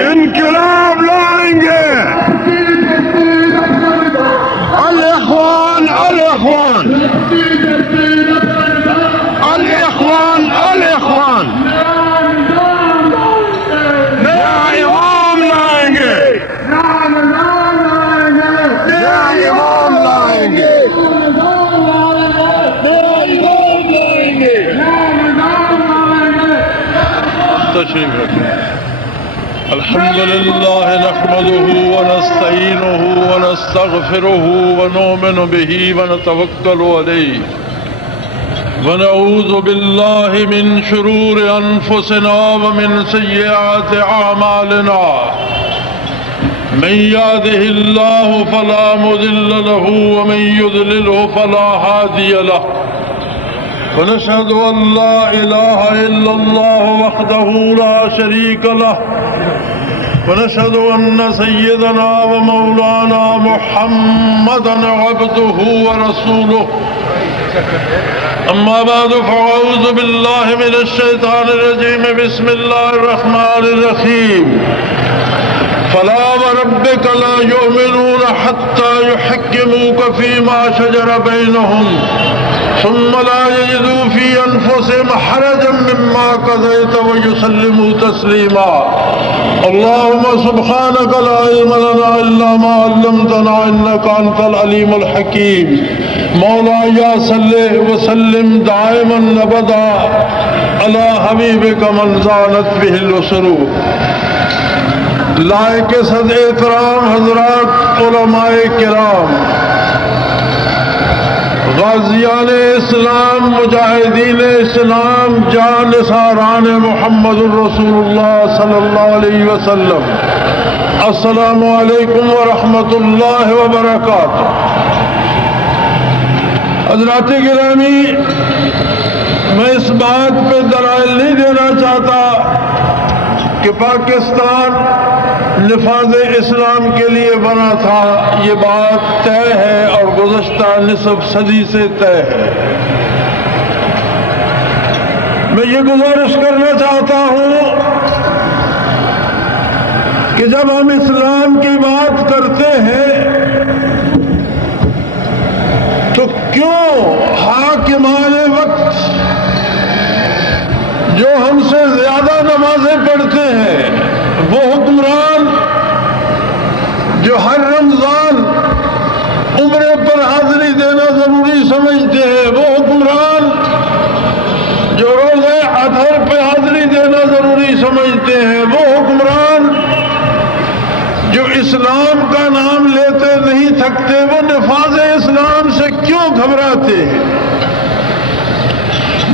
انقلاب لائیں گے. الاخوان الاخوان الاخوان الاخوان نیا امام لائیں گے. نیا امام لائیں گے. تشریف رکھیں. الحمد لله نحمده ونستعينه ونستغفره ونؤمن به ونتوكل عليه ونعوذ بالله من شرور أنفسنا ومن سيئات أعمالنا. من يهده الله فلا مضل له ومن يضلله فلا هادي له. ونشهد أن لا إله إلا الله وحده لا شريك له ونشهد أن سيدنا ومولانا محمدا عبده ورسوله. أما بعد فأعوذ بالله من الشيطان الرجيم. بسم الله الرحمن الرحيم. فلا وربك لا يؤمنون حتى يحكموك فيما شجر بينهم ثم لا يجدوا في أنفسهم حرجا مما قضيت ويسلموا تسليما. اللهم سبحانك لا علم لنا إلا ما علمتنا إنك أنت العليم الحكيم. مولاي صل وسلم دائما أبدا على حبيبك من زانت به الأسرور. لائق صد احترام حضرات علماء کرام، غازیان اسلام، مجاہدین اسلام، جان نثاران محمد الرسول اللہ صلی اللہ علیہ وسلم، السلام علیکم ورحمۃ اللہ وبرکاتہ. حضرات گرامی، میں اس بات پہ دلائل نہیں دینا چاہتا کہ پاکستان نفاذ اسلام کے لیے بنا تھا. یہ بات طے ہے اور گزشتہ نصف صدی سے طے ہے. میں یہ گزارش کرنا چاہتا ہوں کہ جب ہم اسلام کی بات کرتے ہیں تو کیوں حاکمان وقت جو ہم سے زیادہ نمازیں پڑھتے ہیں، وہ حکمران جو ہر رمضان عمرے پر حاضری دینا ضروری سمجھتے ہیں، وہ حکمران جو روزے اظہر پہ حاضری دینا ضروری سمجھتے ہیں، وہ حکمران جو اسلام کا نام لیتے نہیں تھکتے، وہ نفاذ اسلام سے کیوں گھبراتے ہیں؟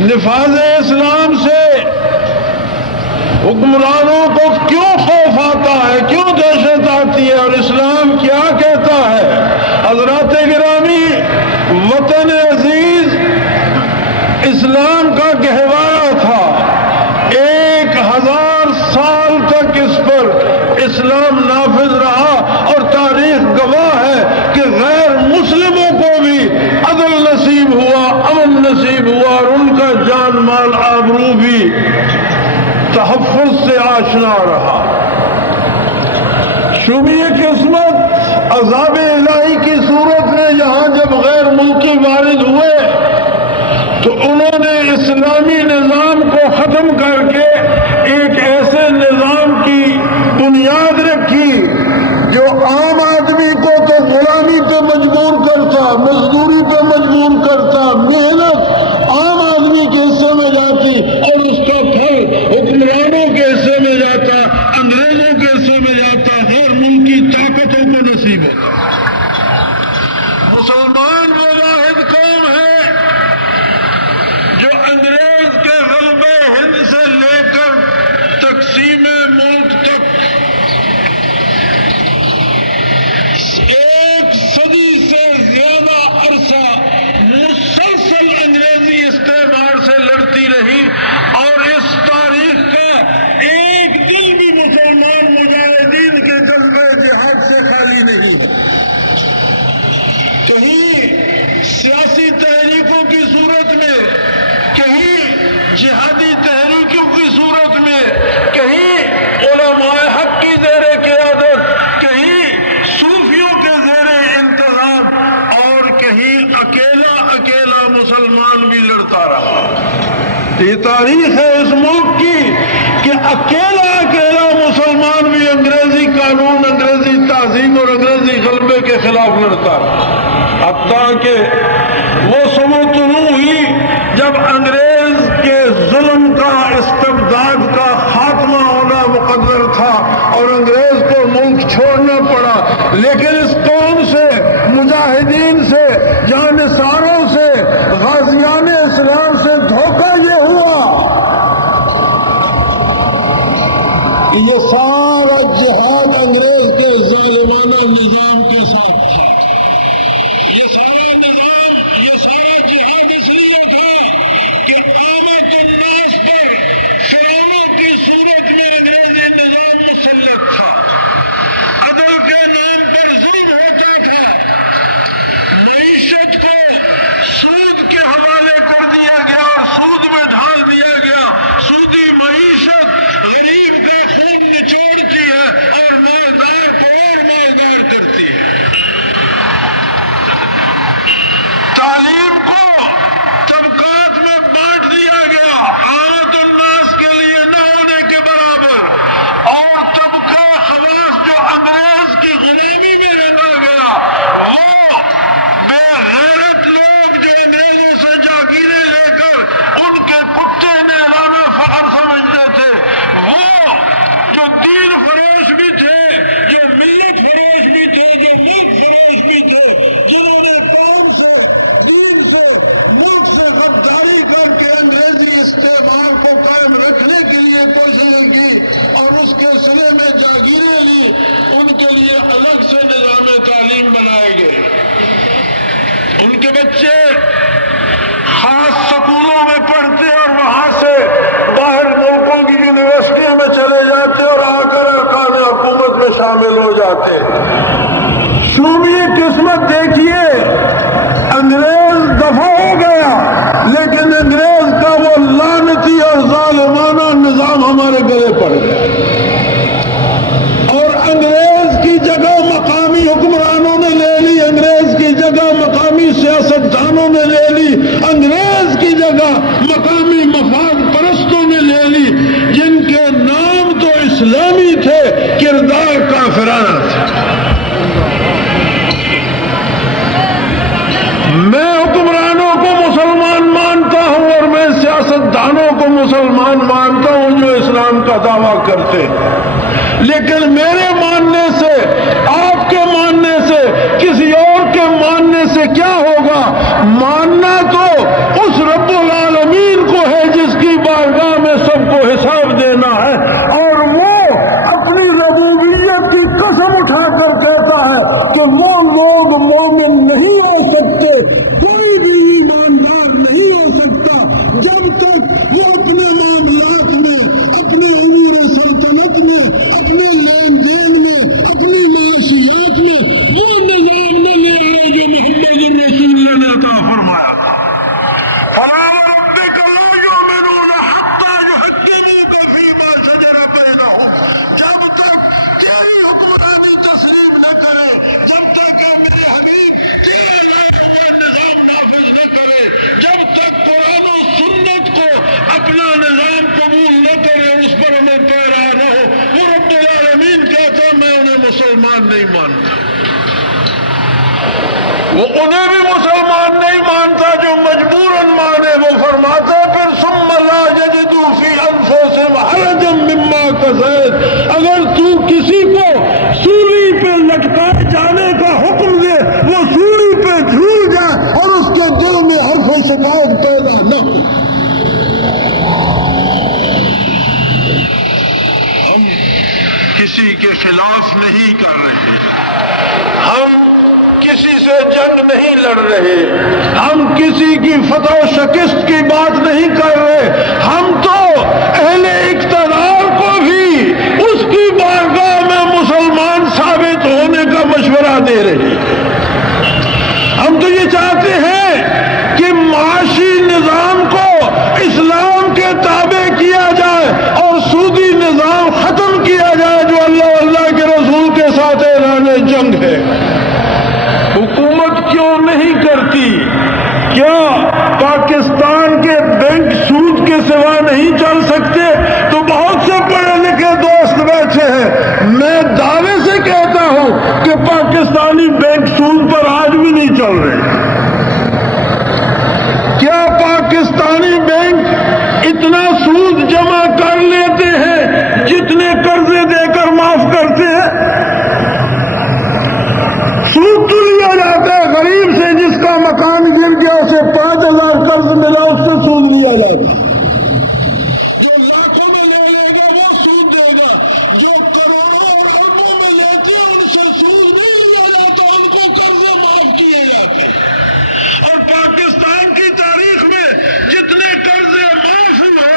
نفاذ اسلام سے حکمرانوں کو کیوں خوف آتا ہے، کیوں دہشت آتی ہے، اور اسلام کیا کہتا ہے؟ حضرات گرامی، وطن عزیز اسلام کا گہوارہ تھا. 1000 سال تک اس پر اسلام نافذ رہا، اور تاریخ گواہ ہے کہ غیر مسلموں کو بھی عدل نصیب ہوا، امن نصیب ہوا، اور ان کا جان مال آبرو بھی تحفظ سے آشنا رہا. شبی قسمت عذاب الہی کی صورت میں یہاں جب غیر ملکی وارد ہوئے تو انہوں نے اسلامی نظام کو ختم کر کے ایک ایسے نظام کی بنیاد رکھی جو عام آدمی کو تو غلامی پہ مجبور کرتا، مزدوری پہ مجبور کرتا، محنت عام آدمی کے حصے میں جاتی، اور اس کا پھل حکمرانوں کے حصے میں جاتا، انگریزوں کے حصے میں جاتا، غیر ملکی طاقتوں کو نصیب ہوتا. مسلمان وہ واحد قوم ہے جو انگریز کے غلبے ہند سے لے کر تقسیم تاریخ ہے اس ملک کی کہ اکیلا مسلمان بھی انگریزی قانون، انگریزی تہذیب اور انگریزی غلبے کے خلاف لڑتا، حتیٰ کہ وہ صبح طلوع ہوئی جب انگریز کے ظلم کا، استبداد کا خاتمہ ہونا مقدر تھا اور انگریز کو ملک چھوڑنا پڑا، لیکن اس قوم سے، مجاہدین سے، جانثاروں سے، غازیان اسلام سے دھوکہ یہ ہوا کہ یہ سارا جہاد انگریز کے ظالمانہ نظام کے ساتھ تھا۔ یہ سارا نظام، یہ سارا جہاد اس لیے تھا کہ آمد الناس پر فرعونوں کی صورت میں انگریزی نظام مسلط تھا، عدل کے نام پر ظلم ہوتا تھا، معیشت کو سود کے حوالے کر دیا گیا اور سود میں ڈھال دیا گیا۔ سودی معیشت غریب کا خون نچوڑتی ہے اور مالدار کو اور مالدار کرتی ہے۔ تعلیم کو طبقات میں بانٹ دیا گیا، آمد الناس کے لیے نہ ہونے کے برابر، اور طبقہ خواص جو انگریز کی غلامی میں رنگا گیا، وہ بے غیرت لوگ جو انگریزوں سے جاگیریں لے کر ان کے کتے نے اعلان فخر سمجھتے تھے، وہ جو دین فروش بھی تھے، جو ملت فروش بھی تھے، جو ملک فروش بھی تھے، جنہوں نے قوم سے، دین سے، ملک سے غداری کر کے انگریزی استعمار کو قائم رکھنے کے لیے کوشش کی اور اس کے صلے میں جاگیریں لی، ان کے لیے الگ سے نظام تعلیم بنائے گئے۔ ان کے بچے خاص سکولوں میں پڑھتے اور وہاں سے باہر ملکوں کی یونیورسٹیوں میں چلے جاتے اور آ کر ارکان حکومت میں شامل ہو جاتے۔ شومی قسمت دیکھیے، انگریز دفع ہو گیا، لیکن انگریز کا وہ لعنتی اور ظالمانہ نظام ہمارے گلے پڑ گیا، اور انگریز کی جگہ مقامی حکمرانوں نے لے لی، انگریز کی جگہ مقامی سیاستدانوں نے لے لی، انگریز کی جگہ مقامی مفاد پرستوں نے لے لی، جن کے نام تو اسلامی تھے، کردار کافرانہ تھے۔ میں حکمرانوں کو مسلمان مانتا ہوں اور میں سیاستدانوں کو مسلمان مانتا ہوں جو اسلام کا دعویٰ کرتے ہیں، لیکن میرے ماننے سے، آپ کے ماننے سے، کسی اور کے ماننے سے کیا ہوگا؟ ماننا تو اس رب العالمین کو ہے جس کی بارگاہ میں سب کو حساب دینا ہے، اور وہ اپنی ربوبیت کی قسم اٹھا کر کہتا ہے کہ وہ لوگ مومن نہیں ہو سکتے، کوئی بھی ایماندار نہیں ہو سکتا جب تک وہ اپنے معاملات میں، اپنے امور سلطنت میں، اپنے لین دین میں، اپنی معاشیات میں وہ نظام نہ لے آئے جو محمد الرسول نے عطا فرمایا۔ فَلَا وَرَبِّكَ لَا يُؤْمِنُونَ حَتَّى يُحَكِّمُوكَ فِيمَا شَجَرَ بَيْنَهُمْ، جب تک تیری حکمرانی تسلیم نہ کرے، جب تک کہ میرے حبیب تیرا لایا ہوا نظام نافذ نہ کرے، جب تک قرآن و سنت کو اپنا نظام قبول نہ کرے، اس پر ہمیں پیرا نہ ہو، وہ رب العالمین کہتا میں انہیں مسلمان نہیں مانتا۔ وہ انہیں بھی مسلمان نہیں مانتا جو مجبوراً مانے، وہ فرماتا پھر ثم لا یجدوا فی انفسہم حرجا مما قضیت، اگر تو کسی کو سولی پہ لٹکائے جانے کا حکم دے، وہ سولی پہ جھول جائے اور اس کے دل میں حرف شکایت پیدا نہ ہو۔ ہم کسی کے خلاف نہیں کر رہے، ہم کسی سے جنگ نہیں لڑ رہے، ہم کسی کی فتح و شکست کی بات نہیں کر رہے، ہم تو اہل اقتدار کو بھی اس کی بارگاہ میں مسلمان ثابت ہونے کا مشورہ دے رہے ہیں۔ ہم تو یہ چاہتے ہیں کہ معاشی نظام کو اسلام کے تابع کیا جائے اور سودی نظام ختم کیا جائے جو اللہ اللہ کے رسول کے ساتھ اعلان جنگ ہے۔ حکومت کیوں نہیں کرتی؟ کیا پاکستان کے بینک سود کے سوا بیٹھتے تو بہت سے پڑھے لکھے دوست بیٹھے ہیں، میں دعوے سے کہتا ہوں کہ پاکستانی بینک سود پر آج بھی نہیں چل رہے۔ کیا پاکستانی بینک اتنا سود جمع کر لیتے ہیں جتنے قرضے دے کر معاف کرتے ہیں؟ سود تو لیا جاتا ہے غریب سے، جس کا مکان گر گیا اسے 5,000 قرض ملا، اس سے سود لیا جاتا ہے۔ جو لاکھوں میں لے لے گا وہ سود دے گا، جو کروڑوں اور اربوں میں لیتے ہیں ان سے سود نہیں لیا جاتا، ان کو قرضے معاف کیے جاتے ہیں۔ اور پاکستان کی تاریخ میں جتنے قرضے معاف ہوئے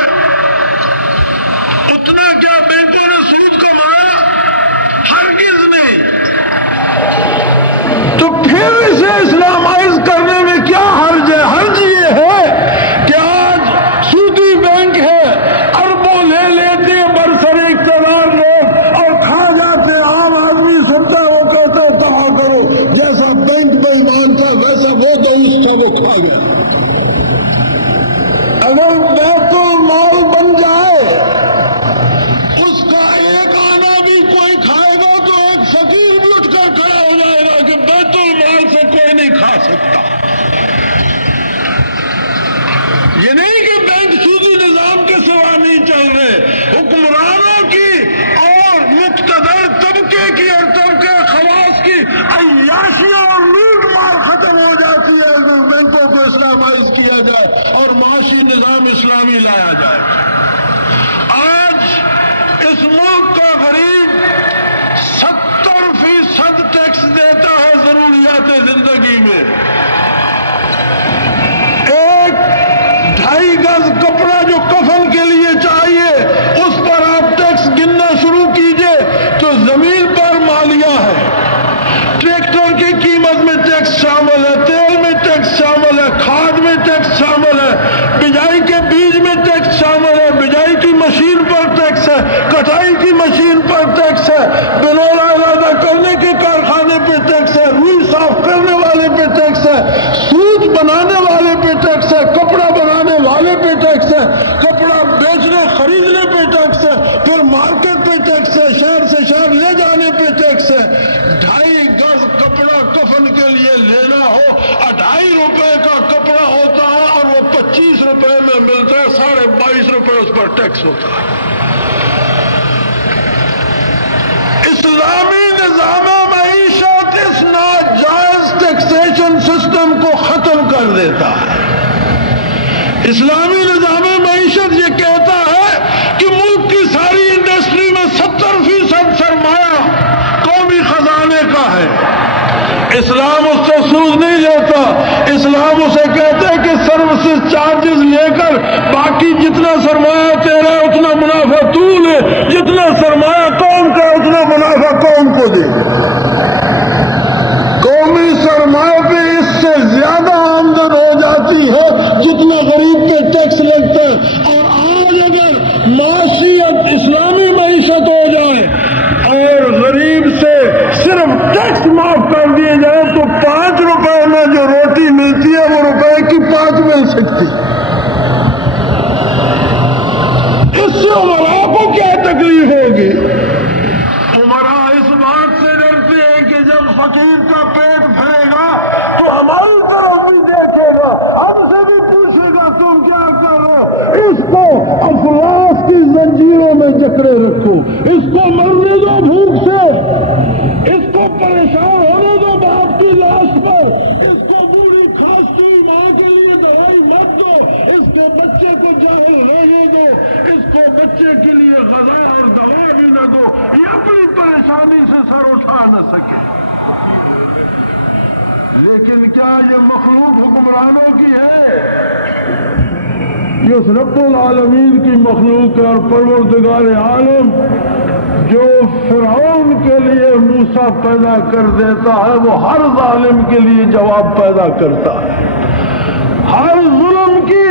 اتنا کیا بینکوں نے سود کمایا؟ ہرگز نہیں۔ تو پھر اسے اسلامائز کرنے میں کیا حرج ہے؟ حرج یہ ہے کہ آج سودی بینک ہے، اربوں لے لیتے ہیں برسر اقتدار لوگ اور کھا جاتے ہیں۔ عام آدمی سنتا ہے، وہ کہتا ہے کہا کرو جیسا بینک بے ایمان تھا ویسا وہ دوست تھا، وہ کھا گیا۔ اگر بیت المال بن جائے، اس کا ایک آنا بھی کوئی کھائے گا تو ایک فقیر بھی اٹھ کر کھڑا ہو جائے گا کہ بیت المال سے کوئی نہیں کھا سکتا۔ یہ نہیں کہ بینک سودی نظام کے سوا نہیں چل رہے، حکمرانوں کی اور مقتدر طبقے کی اور طبقے خواص کی عیاشی اور لوٹ مار ختم ہو جاتی ہے اگر بینکوں کو اسلامائز کیا جائے اور معاشی نظام اسلامی لایا جائے۔ آج اس ملک کا غریب 70% ٹیکس دیتا ہے ضروریات زندگی میں۔ 1.5 گز کپڑا جو کفن کے لیے چاہیے اس پر آپ ٹیکس گننا شروع کیجئے تو زمین پر مالیہ ہے، ٹریکٹر کی قیمت میں ٹیکس شامل ہے، تیل میں ٹیکس شامل ہے، کھاد میں ٹیکس شامل ہے، بجائی کے بیج میں ٹیکس شامل ہے، بجائی کی مشین پر ٹیکس ہے، کٹائی کی مشین پر ٹیکس ہے، بنولا ارادہ کرنے کے کارخانے پہ ٹیکس ہے، روئی صاف کرنے والے پہ ٹیکس ہے، سوت بنانے والے پہ ٹیکس ہے، کپڑا بنانے والے پہ ٹیکس ہے، کپڑا بیچنے خریدنے پہ ٹیکس ہے، پھر مارکیٹ پہ ٹیکس ہے، شہر سے شہر لے جانے پہ ٹیکس ہے۔ 2.5 گز کپڑا کفن کے لیے لینا ہو، 2.5 روپے کا کپڑا ہوتا ہے اور وہ 25 روپے میں ملتا ہے، 22.5 روپے اس پر ٹیکس ہوتا ہے۔ اسلامی نظام معیشت اس ناجائز ٹیکسیشن سسٹم کو ختم کر دیتا ہے۔ اسلامی نظام معیشت یہ کہتا ہے کہ ملک کی ساری انڈسٹری میں 70% سرمایہ قومی خزانے کا ہے۔ اسلام اس سے سود نہیں لیتا، اسلام اسے کہتا ہے کہ سروسز چارجز لے کر باقی جتنا سرمایہ تیرا ہے اتنا منافع تو لے، جتنا سرمایہ قوم کا ہے اتنا منافع قوم کو دے۔ قومی سرمایہ پہ اس سے زیادہ آمدن ہو جاتی ہے جتنا غریب پہ ٹیکس لگتا ہے۔ اور آج اگر معاشیت اسلامی معیشت ہو جائے اور غریب سے صرف ٹیکس معاف کر دیے جائے تو 5 روپے میں جو روٹی ملتی ہے وہ روپے کی 5 مل سکتی۔ اس سے عمرا کو کیا تکلیف ہوگی؟ عمرا اس بات سے ڈرتے ہیں کہ جب فقیر کا پیٹ بھرے گا تو ہماری طرف بھی دیکھے گا، ہم سے بھی پوچھے گا تم کیا کر رہے ہو۔ اس کو افلاس کی زنجیروں میں جکڑے رکھو، اس کو مرنے دو بھوک سے، اس کو پریشان ہونے دو باپ کی لاش پر، اس کو بری کھانسی ماں کے لیے دوائی مت دو، اس کے بچے کو جاہل رہنے دو، اس کو بچے کے لیے غذا اور دوا بھی نہ دو، یہ اپنی پریشانی سے سر اٹھا نہ سکے۔ لیکن کیا یہ مخلوق حکمرانوں کی ہے؟ یہ رب العالمین کی مخلوق ہے اور پروردگار عالم جو فرعون کے لیے موسیٰ پیدا کر دیتا ہے وہ ہر ظالم کے لیے جواب پیدا کرتا ہے۔ ہر ظلم کی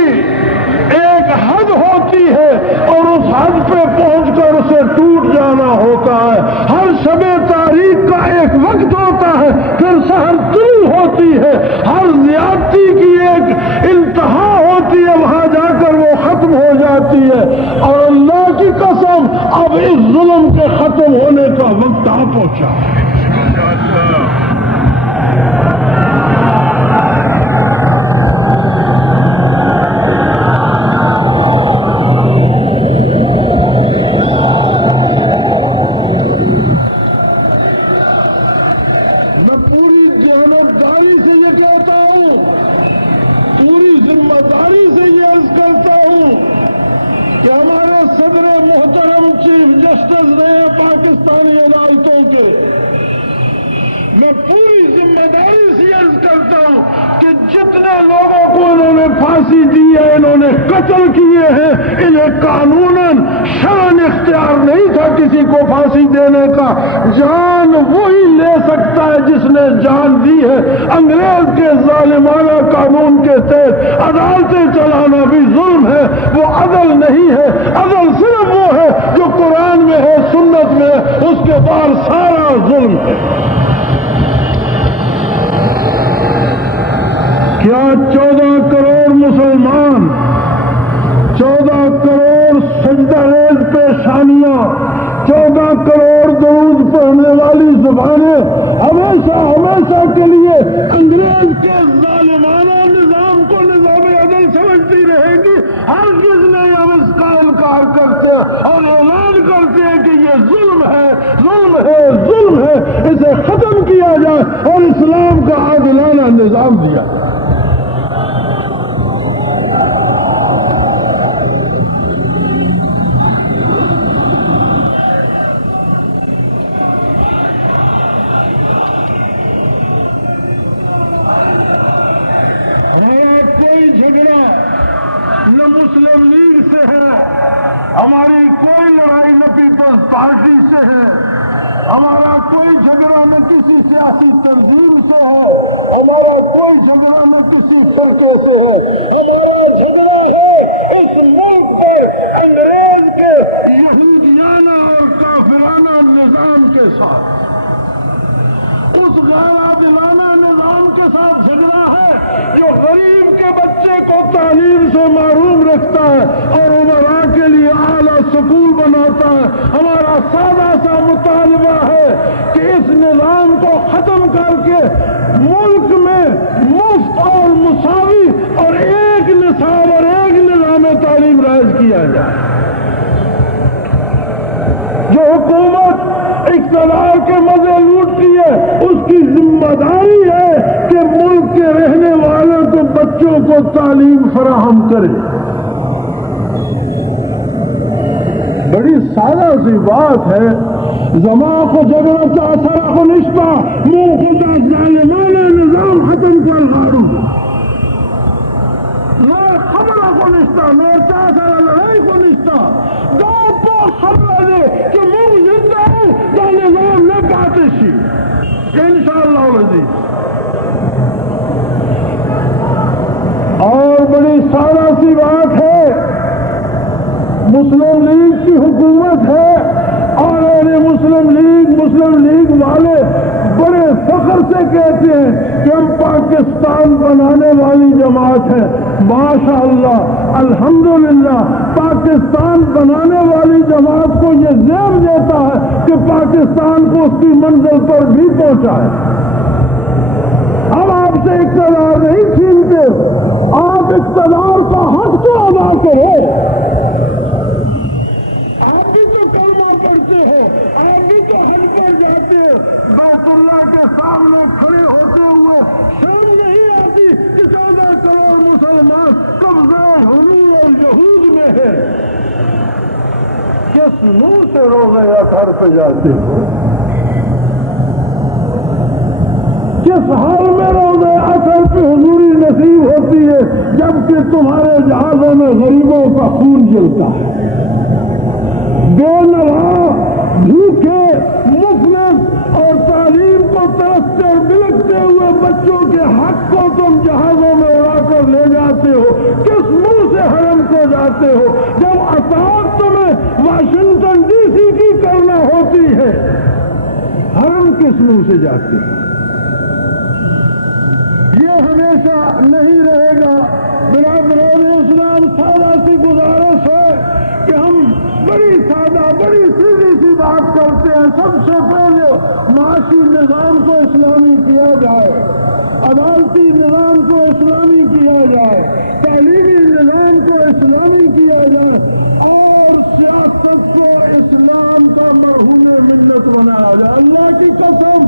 ایک حد ہوتی ہے اور اس حد پہ پہنچ کر اسے ٹوٹ جانا ہوتا ہے۔ ہر شب تاریخ کا ایک وقت ہوتا ہے، پھر سحر طلوع ہوتی ہے۔ ہر زیادتی کی ایک انتہا ہوتی ہے، وہاں جا کر وہ ختم ہو جاتی ہے اور اللہ اسلام اب اس ظلم کے ختم ہونے کا وقت آ پہنچا ہے۔ میں پوری جانبداری سے یہ کہتا ہوں، پوری ذمہ داری سے یہ عرض کرتا ہوں کہ ہمارے صدر محترم چیف جسٹس رہے ہیں پاکستانی عدالتوں کے، میں پوری ذمہ داری سے عرض کرتا ہوں کہ جتنے لوگوں کو انہوں نے پھانسی دی ہے، انہوں نے قتل کیے ہیں، انہیں قانوناً شرعاً اختیار نہیں تھا کسی کو پھانسی دینے کا۔ جان وہی لے سکتا ہے جس نے جان دی ہے۔ انگریز کے ظالمانہ قانون کے تحت عدالتیں چلانا بھی ظلم ہے، وہ عدل نہیں ہے۔ عدل صرف وہ ہے جو قرآن میں ہے، سنت میں ہے، اس کے بعد سارا ظلم ہے۔ کیا 14 کروڑ مسلمان، 14 کروڑ سجدہ ریز پیشانیاں، 14 کروڑ درود پڑھنے والی زبانیں ہمیشہ ہمیشہ کے لیے انگریز کے ظالمانہ نظام کو نظام عدل سمجھتی رہے گی؟ ہر کس نے اب اس کا انکار کرتے اور اعلان کرتے ہیں کہ یہ ظلم ہے، ظلم ہے، ظلم ہے، اسے ختم کیا جائے اور اسلام کا عادلانہ نظام دیا جائے۔ نہ مسلم لیگ سے ہے، ہماری کوئی لڑائی نہ پیپلز پارٹی سے ہے، ہمارا کوئی جھگڑا نہ کسی سیاسی تنظیم سے ہے، ہمارا کوئی جھگڑا نہ کسی فرقے سے ہے، ہمارا جھگڑا ہے اس ملک پر انگریز کے یہودیانہ اور کافرانہ نظام کے ساتھ، اس غیر عادلانہ نظام کے ساتھ جھگڑا ہے جو غریب کے بچے کو تعلیم سے محروم رکھتا ہے اور عمرا کے لیے اعلیٰ سکول بناتا ہے۔ ہمارا سادہ سا مطالبہ ہے کہ اس نظام کو ختم کر کے ملک میں مفت اور مساوی اور ایک نصاب اور ایک نظام تعلیم رائج کیا جائے۔ جو حکومت اقتدار کے مزے لوٹتی ہے اس کی ذمہ داری ہے کہ ملک کے رہنے والوں کو بچوں کو تعلیم فراہم کرے۔ بڑی سادہ سی بات ہے، زماں کو جگہ چاہتا کو نشتہ منہ خدا ظالمانہ نظام ختم کر گاڑو، میں خبروں کو نشتہ، میں چاہتا لڑائی کو نشتہ، دو خبر دے کہ منہ زندہ ہے تو نظام نہ پاتے سی انشاءاللہ عزیز۔ اور بڑی سادہ سی بات ہے، مسلم لیگ کی حکومت ہے اور مسلم لیگ والے بڑے فخر سے کہتے ہیں کہ ہم پاکستان بنانے والی جماعت ہے۔ ماشاء اللہ، الحمدللہ، پاکستان بنانے والی جماعت کو یہ زیب دیتا ہے کہ پاکستان کو اس کی منزل پر بھی پہنچائے۔ ہم آپ سے اقتدار نہیں چھینتے، آپ اقتدار کا حق تو ادا کریں۔ کھڑے ہوتے ہوئے شرم نہیں آتی کہ 14 کروڑ مسلمان قبضہ حنور اور یہود میں ہے؟ کس منہ سے روزے اثر پہ جاتے ہو؟ کس حال میں روزے اثر پہ حضوری نصیب ہوتی ہے جبکہ تمہارے جہازوں میں غریبوں کا خون جلتا ہے؟ بے نوا، بھوکے، مفلس اور تعلیم کو ترستے اور بلکتے ہوئے بچوں کے حق کو تم جہازوں میں اڑا کر لے جاتے ہو۔ کس منہ سے حرم کو جاتے ہو جب اطاعت تمہیں واشنگٹن ڈی سی کی کرنا ہوتی ہے؟ حرم کس منہ سے جاتے ہو؟ یہ ہمیشہ نہیں رہے گا۔ برادران اسلام، سادہ سی گزارش ہے کہ ہم بڑی سادہ سب سے پہلے معاشی نظام کو اسلامی کیا جائے، عدالتی نظام کو اسلامی کیا جائے، تعلیمی نظام کو اسلامی کیا جائے اور سیاست کو اسلام کا مرہون ملت بنایا جائے۔ اللہ کی قسم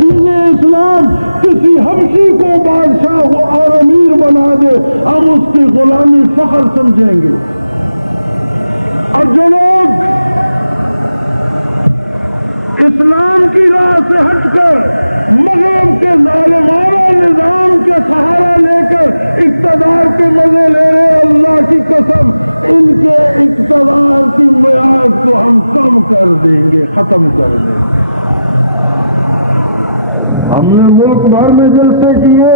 دین اسلام کسی حبشی کو بادشاہ اور امیر بنا دے اور اس کی غلامی فخر سمجھے گی۔ ہم نے ملک بھر میں جلسے کیے،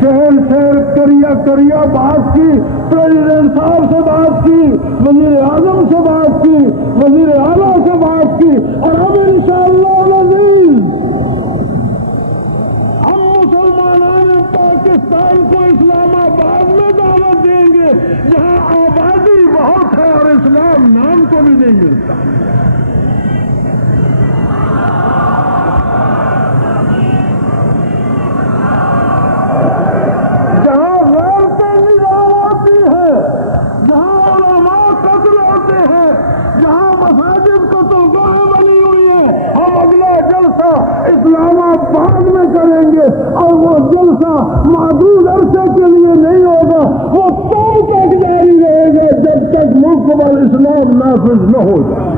شہر شہر کریا بات کی، پریزیڈنٹ صاحب سے بات کی، وزیر اعظم سے بات کی، وزیر اعلیٰ سے بات کی، اور اب انشاءاللہ العزیز ہم مسلمانان پاکستان کو اسلام آباد میں دعوت دیں گے جہاں آبادی بہت ہے اور اسلام نام کو بھی نہیں ملتا۔ اسلام آباد میں کریں گے اور وہ جلسہ محدود عرصے کے لیے نہیں ہوگا، وہ تب تک جاری رہے گا جب تک مکمل اسلام نافذ نہ ہو جائے۔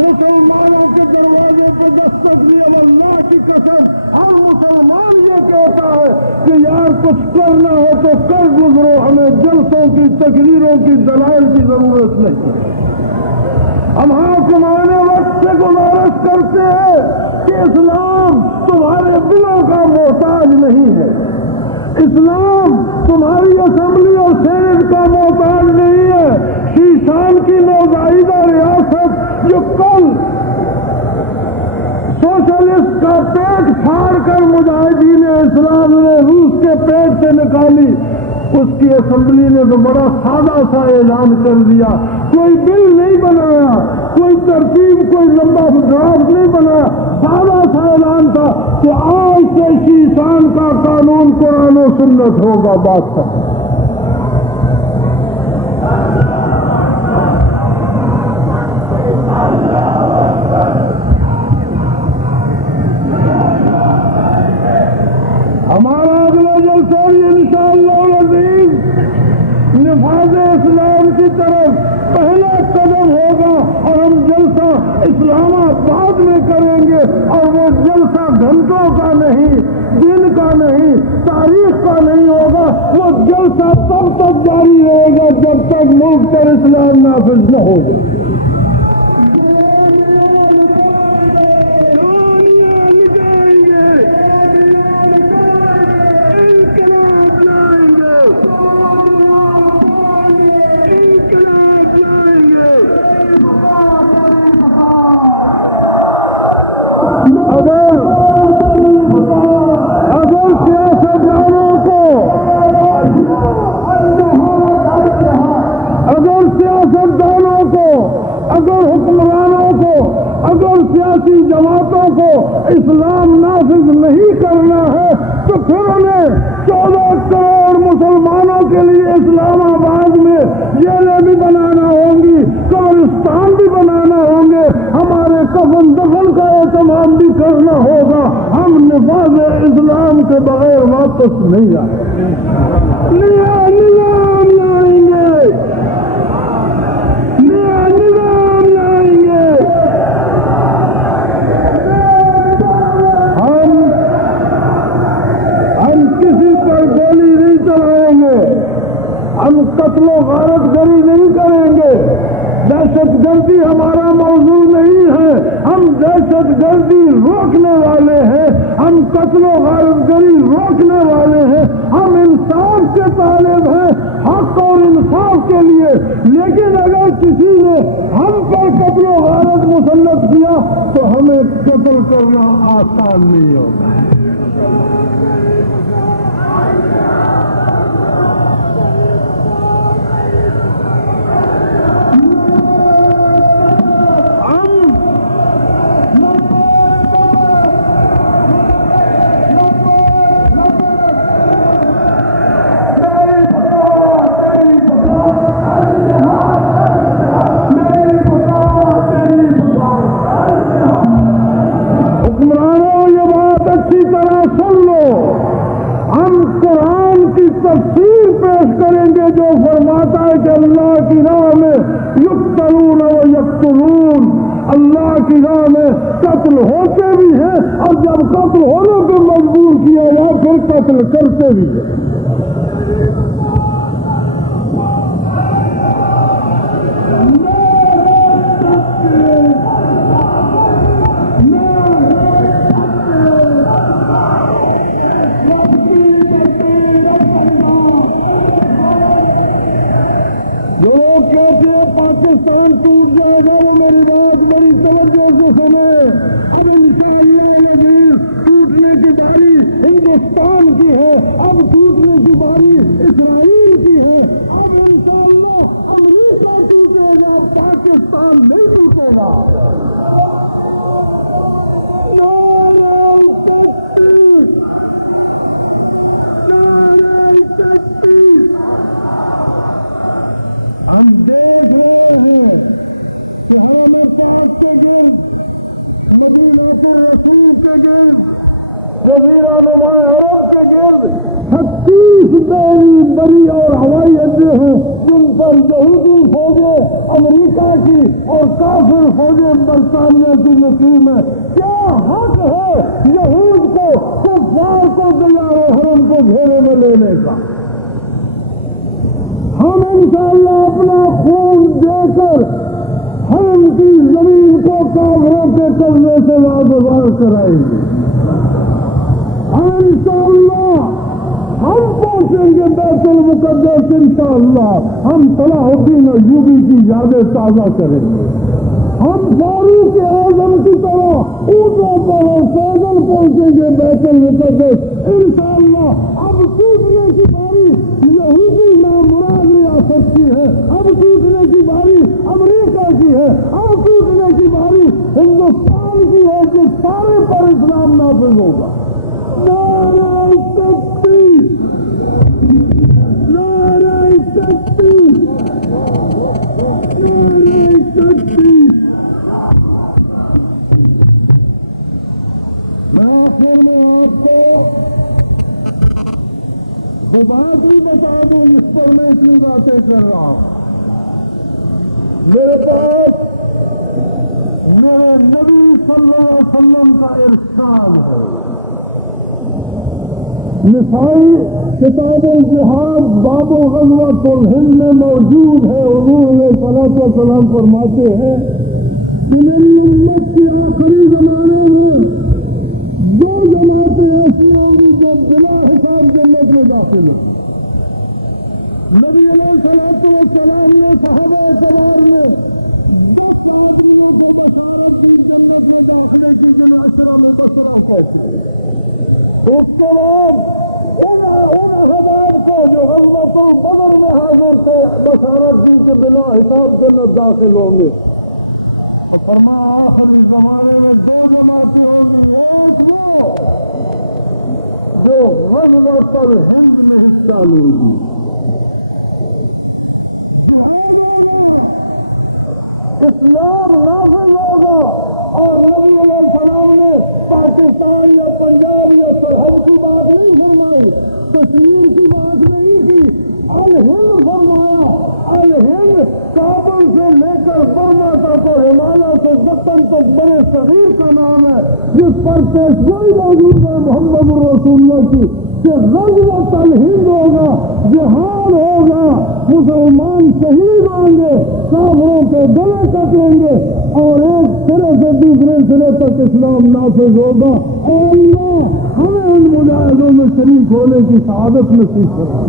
مسلمانوں کے دروازے پہ دستک دی، اب اللہ کی قسم ہر مسلمان یہ کہتا ہے کہ یار کچھ کرنا ہے تو کر گزرو، ہمیں جلسوں کی تقریروں کی دلائل کی ضرورت نہیں۔ ہم حاکمان وقت سے گزارش کرتے ہیں کہ اسلام تمہارے دلوں کا محتاج نہیں ہے، اسلام تمہاری اسمبلی اور سینٹ کا محتاج نہیں ہے۔ شیشان کی نوزائیدہ ریاست جو کل سوشلسٹ کا پیٹ پھاڑ کر مجاہدین اسلام نے روس کے پیٹ سے نکالی، اس کی اسمبلی نے تو بڑا سادہ سا اعلان کر دیا، کوئی بل نہیں بنایا، کوئی ترتیب، کوئی لمبا ڈرافٹ نہیں بنایا، سادہ سا اعلان تھا کہ آج سے شیشان کا قانون قرآن و سنت ہوگا۔ بات تھا ہمارا اگلا جلسہ انشاءاللہ العزیز نفاذ اسلام کی طرف پہلا قدم ہوگا، اور ہم جلسہ اسلام آباد میں کریں گے، اور وہ جلسہ گھنٹوں کا نہیں، دن کا نہیں، تاریخ کا نہیں ہوگا، وہ جلسہ تب تک جاری رہے گا جب تک ملک پر اسلام نافذ نہ ہو جائے۔ جماعتوں کو اسلام نافذ نہیں کرنا ہے تو پھر انہیں 14 کروڑ مسلمانوں کے لیے اسلام آباد میں جیلیں بھی بنانا ہوں گی، قبرستان بھی بنانا ہوں گے، ہمارے کفن دفن کا اہتمام بھی کرنا ہوگا۔ ہم نفاذ اسلام کے بغیر واپس نہیں آئیں گے، نظام لائیں گے، ہمارا موضوع نہیں ہے. ہم دہشت گردی روکنے والے ہیں, ہم قتل و غارت گری روکنے والے ہیں, ہم انصاف کے طالب ہیں, حق اور انصاف کے لیے. لیکن اگر کسی نے ہم پر قتل و غارت مسلط کیا تو ہمیں قتل کرنا آسان نہیں ہوگا. تفسیر پیش کریں گے جو فرماتا ہے کہ اللہ کی راہ میں یقتلون و یقتلون, اللہ کی راہ میں قتل ہوتے بھی ہیں اور جب قتل ہونے پہ مجبور کیا جائے پھر قتل کرتے بھی ہیں. پاکستان ٹوٹ جائے گا, وہ میری بات بڑی توجہ سے سنے. اب انشاءاللہ ٹوٹنے کی باری ہندوستان کی ہے, اب ٹوٹنے کی باری اسرائیل کی ہے. اب انشاءاللہ امریکہ ٹوٹے گا, پاکستان نہیں ٹوٹے گا. ہم دیکھ رہے ہیں کہ ہمیں پاک کے گرد, نبی رسول کے گرد, جزیرہ نما عرب کے گرد 36 بری اور ہوائی اڈے ہیں جن پر یہودی فوجیں امریکہ کی اور کافر فوجیں برطانیہ کی نصیب ہے. کیا حق ہے یہود کو کفار کو دیار حرم کو گھیرے میں لینے کا؟ ہم انشاءاللہ اپنا خون دے کر حرم کی زمین کو کافروں کے قبضے سے واگزار کرائیں گے. ہم انشاءاللہ ہم پہنچیں گے بیت المقدس. انشاءاللہ ہم صلاح الدین ایوبی کی یادیں تازہ کریں گے. ہم فاروق اعظم کی طرح اونٹوں پر اور پیدل پہنچیں گے بیت المقدس. انشاءاللہ اب ٹوٹنے کی باری یہودی نامراد ریاست کی ہے, اب ٹوٹنے کی باری امریکہ کی ہے, اب ٹوٹنے کی باری ہندوستان کی ہے کہ سارے پر اسلام نافذ ہوگا. نعرہ تکبیر, نعرہ تکبیر, نعرہ تکبیر. میں آخر میں آپ کو بات بھی بتا دوں جس پر میں اتنی باتیں کر رہا ہوں. میرے پاس میرے نبی صلی اللہ علیہ وسلم کا ارشاد ہے. نسائی کتاب الجہاد باب غزوۃ الہند میں موجود ہے. حضور علیہ الصلوۃ والسلام فرماتے ہیں کہ میری امت کے آخری زمانے میں 2 جماعتیں ایسی ہوں گی جو بلا حساب جنت میں داخل ہوں. نبی علیہ الصلوۃ والسلام نے صحابہ کرام نے 10 آدمیوں کو بشارت کی جنت میں داخلے کی, جنہیں عشرہ مبشرہ کہتے ہیں. اس کے بعد ان احباب کو جو غزوۃ البدر میں حاضر تھے بشارت دی کہ بلا حساب جنت داخل ہوں گے. فرمایا آخری زمانے میں 2 جماعتیں ہوں گی. ایک وہ جو غزوۃ الہند میں حصہ لیں گی, اسلام نافذ ہوگا, اور نبی علیہ السلام نے پاکستان یا پنجاب یا سرحد کی بات نہیں فرمائی, کشمیر کی بات نہیں کی, الہند فرمایا. الہند کابل سے لے کر برما تک اور ہمالیہ سے وطن تک بڑے صغیر کا نام ہے, جس پر پیشگوئی موجود ہے محمد رسول اللہ کی کہ غزوۃ الہند ہوگا, جہاد ہوگا, مسلمان شہید ہوں گے، کافروں کے گلے کٹیں گے اور ایک سرے سے دوسرے سرے تک اسلام نافذ ہوگا. اور اللہ ہمیں ان مجاہدوں میں شریک ہونے کی سعادت نصیب کرے.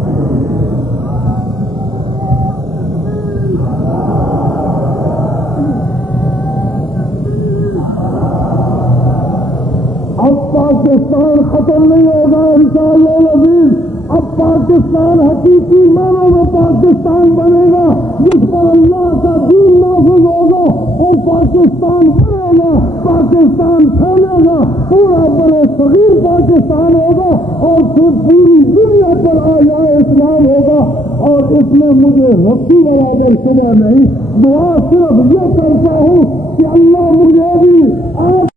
اب پاکستان ختم نہیں ہوگا انشاءاللہ العزیز. اب پاکستان حقیقی معنوں میں پاکستان بنے گا جس پر اللہ کا دین نافذ ہوگا اور پاکستان بنے گا، پاکستان پھیلے گا، پورا بڑے صغیر پاکستان ہوگا اور پھر پوری دنیا پر آیا اسلام ہوگا. اور اس میں مجھے رسی برابر صبح نہیں، دعا صرف یہ کرتا ہوں کہ اللہ مجھے بھی آپ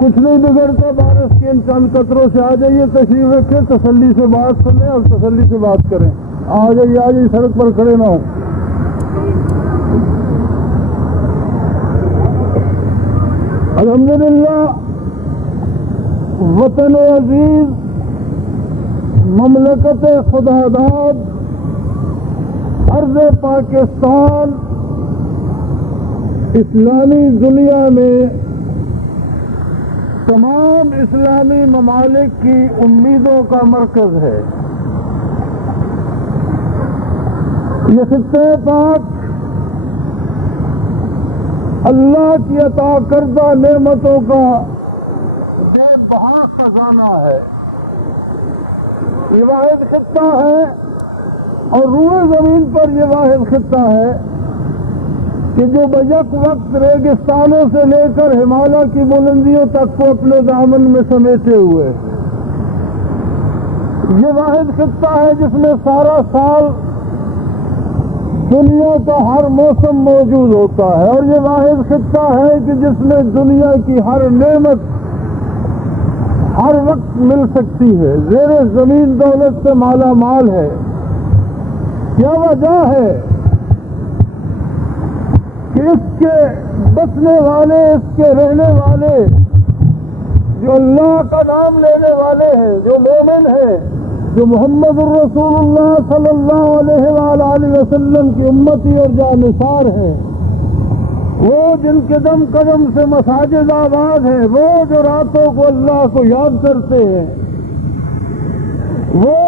کچھ نہیں بگڑتا بارش کے ان چند قطروں سے. آ جائیے، تشریف رکھیں، تسلی سے بات سنیں اور تسلی سے بات کریں. آ جائیے سڑک پر کھڑے نہ ہو. الحمدللہ وطن عزیز، مملکت خداداد، ارض پاکستان اسلامی دنیا میں تمام اسلامی ممالک کی امیدوں کا مرکز ہے. یہ خطہ پاک اللہ کی عطا کردہ نعمتوں کا بے بہا خزانہ ہے. یہ واحد خطہ ہے اور روئے زمین پر یہ واحد خطہ ہے کہ جو بیک وقت ریگستانوں سے لے کر ہمالیہ کی بلندیوں تک کو اپنے دامن میں سمیٹے ہوئے. یہ واحد خطہ ہے جس میں سارا سال دنیا کا ہر موسم موجود ہوتا ہے، اور یہ واحد خطہ ہے کہ جس میں دنیا کی ہر نعمت ہر وقت مل سکتی ہے، زیر زمین دولت سے مالا مال ہے۔ کیا وجہ ہے کہ اس کے بسنے والے، اس کے رہنے والے، جو اللہ کا نام لینے والے ہیں، جو مومن ہیں، جو محمد الرسول اللہ صلی اللہ علیہ وآلہ وسلم کی امتی اور جانثار ہیں، وہ جن کے دم قدم سے مساجد آباد ہیں، وہ جو راتوں کو اللہ کو یاد کرتے ہیں، وہ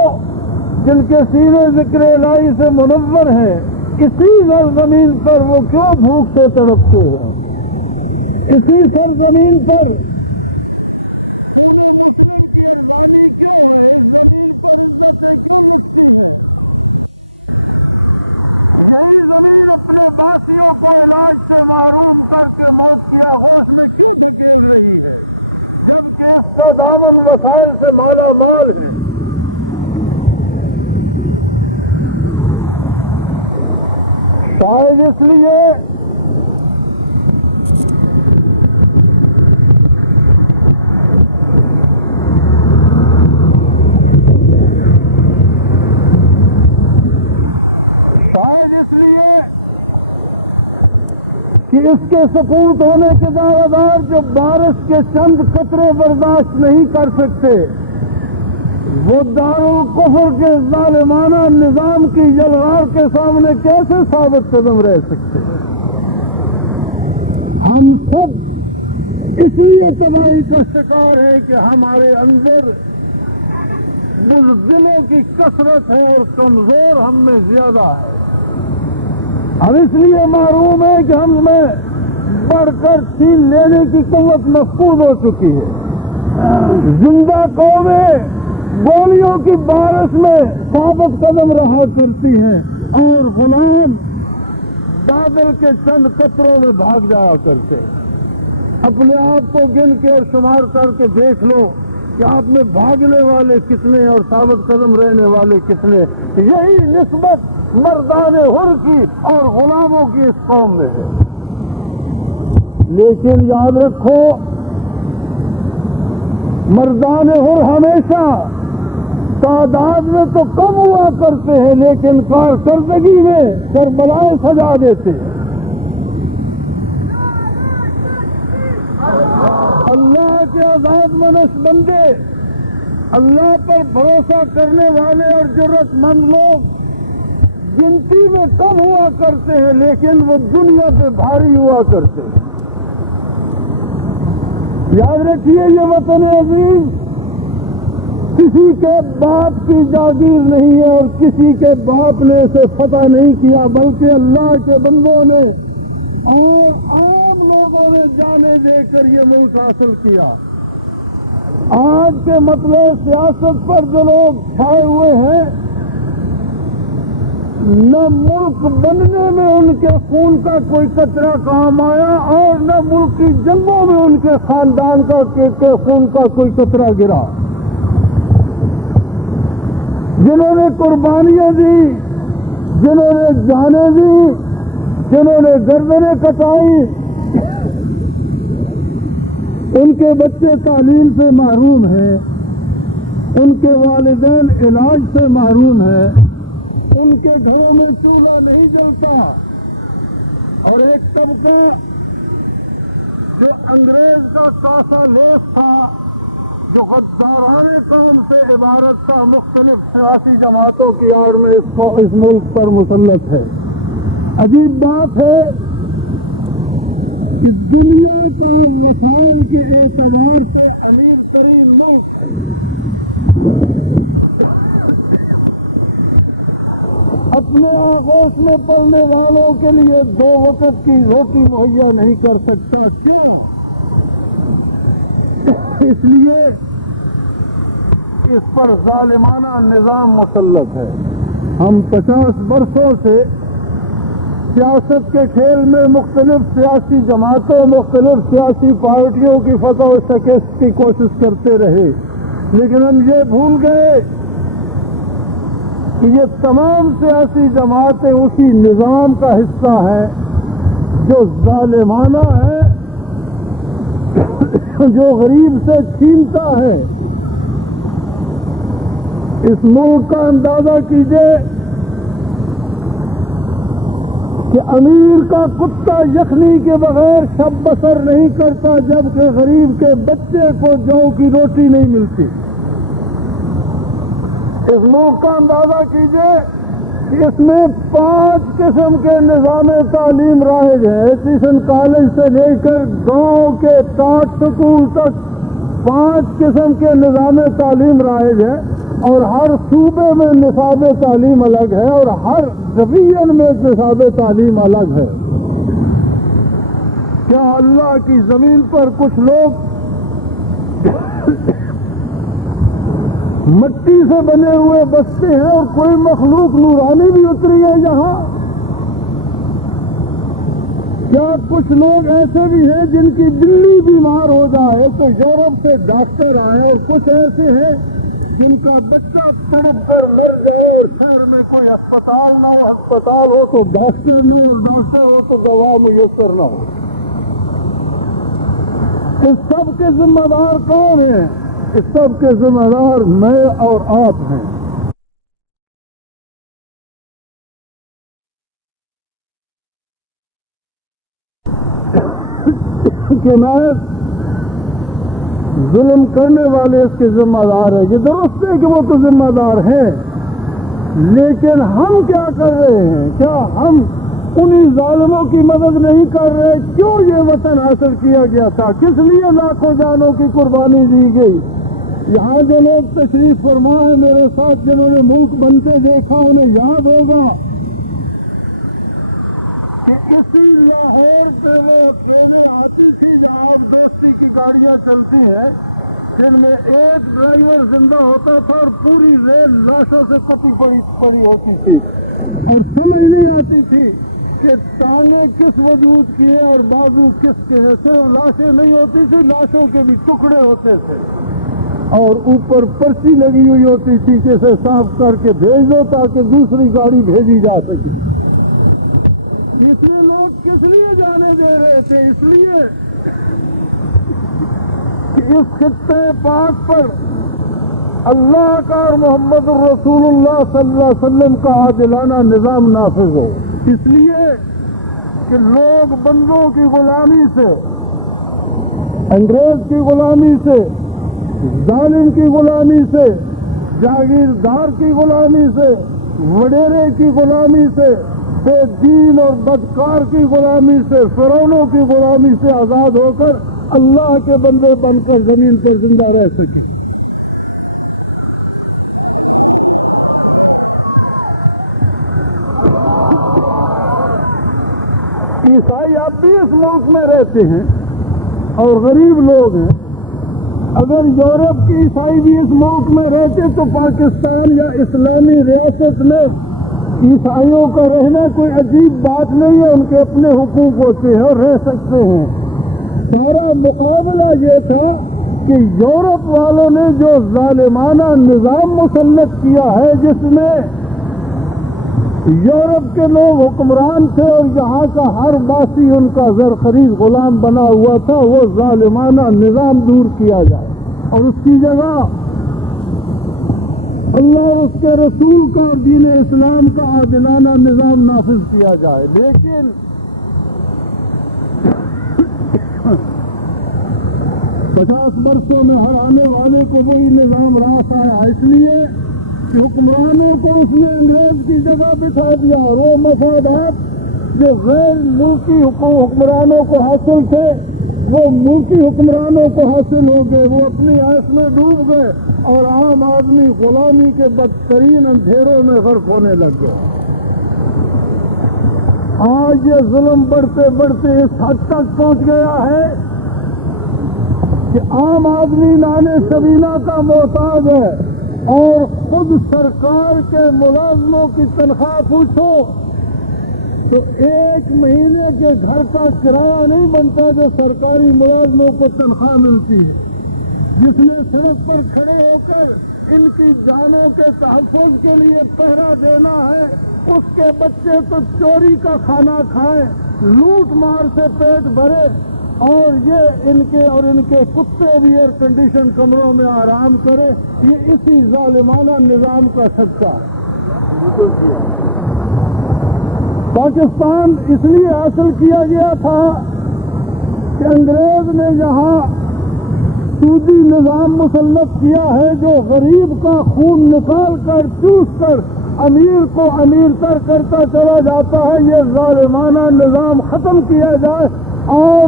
جن کے سینے ذکر الہی سے منور ہیں، اسی سرزمین پر وہ کیوں بھوک سے تڑپتے ہیں؟ اسی سرزمین پر دامن وسائل سے مالا مال ہے۔ شاید اس لیے کہ اس کے سکوت ہونے کے دعویدار جو بارش کے چند قطرے برداشت نہیں کر سکتے، وہ دارالکفر کے ظالمانہ نظام کی یلغار کے سامنے کیسے ثابت قدم رہ سکتے؟ ہم سب اسی تباہی کا شکار ہیں کہ ہمارے اندر بزدلوں کی کثرت ہے اور کمزور ہم میں زیادہ ہے۔ ہم اس لیے محروم ہیں کہ ہم میں بڑھ کر چھین لینے کی قوت مفقود ہو چکی ہے۔ زندہ قومیں گولیوں کی بارش میں ثابت قدم رہا کرتی ہیں، اور غلام بادل کے چند قطروں میں بھاگ جایا کرتے۔ اپنے آپ کو گن کے اور شمار کر کے دیکھ لو کہ آپ میں بھاگنے والے کتنے اور ثابت قدم رہنے والے کتنے۔ یہی نسبت مردان حر کی اور غلاموں کی اس قوم میں ہے۔ لیکن یاد رکھو، مردان حر ہمیشہ تعداد میں تو کم ہوا کرتے ہیں، لیکن کارکردگی میں کربلائیں سجا دیتے ہیں۔ اللہ کے آزاد منش بندے، اللہ پر بھروسہ کرنے والے اور جرت مند لوگ گنتی میں کم ہوا کرتے ہیں، لیکن وہ دنیا پہ بھاری ہوا کرتے ہیں۔ یاد رکھیے، یہ وطن عزیز کسی کے باپ کی جاگیر نہیں ہے، اور کسی کے باپ نے اسے فتح نہیں کیا، بلکہ اللہ کے بندوں نے اور عام لوگوں نے جانے دے کر یہ ملک حاصل کیا۔ آج کے مطلب سیاست پر جو لوگ چھائے ہوئے ہیں، نہ ملک بننے میں ان کے خون کا کوئی قطرہ کام آیا، اور نہ ملک کی جنگوں میں ان کے خاندان کا خون کا کوئی قطرہ گرا۔ جنہوں نے قربانیاں دی، جنہوں نے جانیں دی، جنہوں نے گردنیں کٹائی، ان کے بچے تعلیم سے محروم ہیں، ان کے والدین علاج سے محروم ہیں، ان کے گھروں میں چولہا نہیں جلتا، اور ایک طبقہ جو انگریز کا کاسا لیس تھا، جو غدارانہ قوم سے عبارت تھا، مختلف سیاسی جماعتوں کی آڑ میں اس ملک پر مسلط ہے۔ عجیب بات ہے کہ دنیا کا وسائل کے اعتبار سے عجیب ترین ملک ہے، اپنے آغوش میں پڑنے والوں کے لیے 2 وقت کی روٹی مہیا نہیں کر سکتا۔ کیوں؟ اس لیے اس پر ظالمانہ نظام مسلط ہے۔ ہم 50 برسوں سے سیاست کے کھیل میں مختلف سیاسی جماعتوں، مختلف سیاسی پارٹیوں کی فتح و شکست کی کوشش کرتے رہے، لیکن ہم یہ بھول گئے کہ یہ تمام سیاسی جماعتیں اسی نظام کا حصہ ہیں جو ظالمانہ ہے، جو غریب سے چھینتا ہے۔ اس ملک کا اندازہ کیجئے کہ امیر کا کتا یخنی کے بغیر شب بسر نہیں کرتا، جبکہ غریب کے بچے کو جو کی روٹی نہیں ملتی۔ اس ملک کا اندازہ کیجئے کہ اس میں 5 قسم کے نظام تعلیم رائج ہیں، ایجوکیشن کالج سے لے کر گاؤں کے ٹاٹ سکول تک 5 قسم کے نظام تعلیم رائج ہیں، اور ہر صوبے میں نصاب تعلیم الگ ہے، اور ہر ڈویژن میں نصاب تعلیم الگ ہے۔ کیا اللہ کی زمین پر کچھ لوگ مٹی سے بنے ہوئے بستے ہیں اور کوئی مخلوق نورانی بھی اتری ہے یہاں؟ کیا کچھ لوگ ایسے بھی ہیں جن کی بلی بیمار ہو جائے تو یورپ سے ڈاکٹر آئے، اور کچھ ایسے ہیں جن کا بچہ تڑپ کر مر جائے اور شہر میں کوئی ہسپتال نہ ہو، ہسپتال ہو تو ڈاکٹر نہ ہو، ڈاکٹر ہو تو دوا میسر نہ ہو؟ اس سب کے ذمہ دار کون ہیں؟ اس سب کے ذمہ دار میں اور آپ ہیں۔ کہ میں ظلم کرنے والے اس کے ذمہ دار ہیں، یہ درست ہے کہ وہ تو ذمہ دار ہیں، لیکن ہم کیا کر رہے ہیں؟ کیا ہم انہی ظالموں کی مدد نہیں کر رہے؟ کیوں یہ وطن حاصل کیا گیا تھا؟ کس لیے لاکھوں جانوں کی قربانی دی گئی؟ یہاں جو لوگ تشریف فرما ہیں میرے ساتھ، جنہوں نے ملک بنتے دیکھا، انہیں یاد ہوگا کہ اسی لاہور سے وہ پہلے آتی تھی جہاں دوستی کی گاڑیاں چلتی ہیں، جن میں ایک ڈرائیور زندہ ہوتا تھا اور پوری ریل لاشوں سے کٹی پڑی ہوتی تھی، اور سمجھ نہیں آتی تھی کہ ٹانگیں کس وجود کی ہیں اور بازو کس کے ہیں۔ صرف لاشیں نہیں ہوتی تھی، لاشوں کے بھی ٹکڑے ہوتے تھے، اور اوپر پرچی لگی ہوئی ہوتی تھی کہ اسے صاف کر کے بھیج دو تاکہ دوسری گاڑی بھیجی جا سکے۔ اس لیے لوگ کس لیے جانے دے رہے تھے؟ اس لیے کہ اس خطے پاک پر اللہ کا اور محمد الرسول اللہ صلی اللہ علیہ وسلم کا عادلانہ نظام نافذ ہو، اس لیے کہ لوگ بندوں کی غلامی سے، انگریز کی غلامی سے، ظالم کی غلامی سے، جاگیردار کی غلامی سے، وڈیرے کی غلامی سے، بے دین اور بدکار کی غلامی سے، فرعونوں کی غلامی سے آزاد ہو کر اللہ کے بندے بن کر زمین پر زندہ رہ سکے۔ عیسائی اب بھی اس ملک میں رہتے ہیں اور غریب لوگ ہیں۔ اگر یورپ کی عیسائی بھی اس ملک میں رہتے تو پاکستان یا اسلامی ریاست میں عیسائیوں کا رہنا کوئی عجیب بات نہیں ہے، ان کے اپنے حقوق ہوتے ہیں اور رہ سکتے ہیں۔ سارا مقابلہ یہ تھا کہ یورپ والوں نے جو ظالمانہ نظام مسلط کیا ہے، جس میں یورپ کے لوگ حکمران تھے اور یہاں کا ہر باسی ان کا زرخرید غلام بنا ہوا تھا، وہ ظالمانہ نظام دور کیا جائے اور اس کی جگہ اللہ اور اس کے رسول کا اور دین اسلام کا عادلانہ نظام نافذ کیا جائے۔ لیکن 50 برسوں میں ہر آنے والے کو وہی نظام راس آیا، اس لیے کہ حکمرانوں کو اس نے انگریز کی جگہ بٹھا دیا، اور وہ مفادات جو غیر ملکی حکمرانوں کو حاصل تھے وہ ملکی حکمرانوں کو حاصل ہو گئے، وہ اپنی عیش میں ڈوب گئے اور عام آدمی غلامی کے بدترین اندھیروں میں غرق ہونے لگ گیا۔ آج یہ ظلم بڑھتے بڑھتے اس حد تک پہنچ گیا ہے کہ عام آدمی نانے سبیلہ کا محتاج ہے، اور خود سرکار کے ملازموں کی تنخواہ پوچھو تو 1 مہینے کے گھر کا کرایہ نہیں بنتا جو سرکاری ملازموں کو تنخواہ ملتی ہے، جس میں سڑک پر کھڑے ہو کر ان کی جانوں کے تحفظ کے لیے پہرا دینا ہے، اس کے بچے تو چوری کا کھانا کھائیں، لوٹ مار سے پیٹ بھرے، اور یہ ان کے کتے بھی ایئر کنڈیشن کمروں میں آرام کرے، یہ اسی ظالمانہ نظام کا صدقہ ہے۔ پاکستان اس لیے حاصل کیا گیا تھا کہ انگریز نے یہاں سودی نظام مسلط کیا ہے، جو غریب کا خون نکال کر چوس کر امیر کو امیر تر کرتا چلا جاتا ہے۔ یہ ظالمانہ نظام ختم کیا جائے اور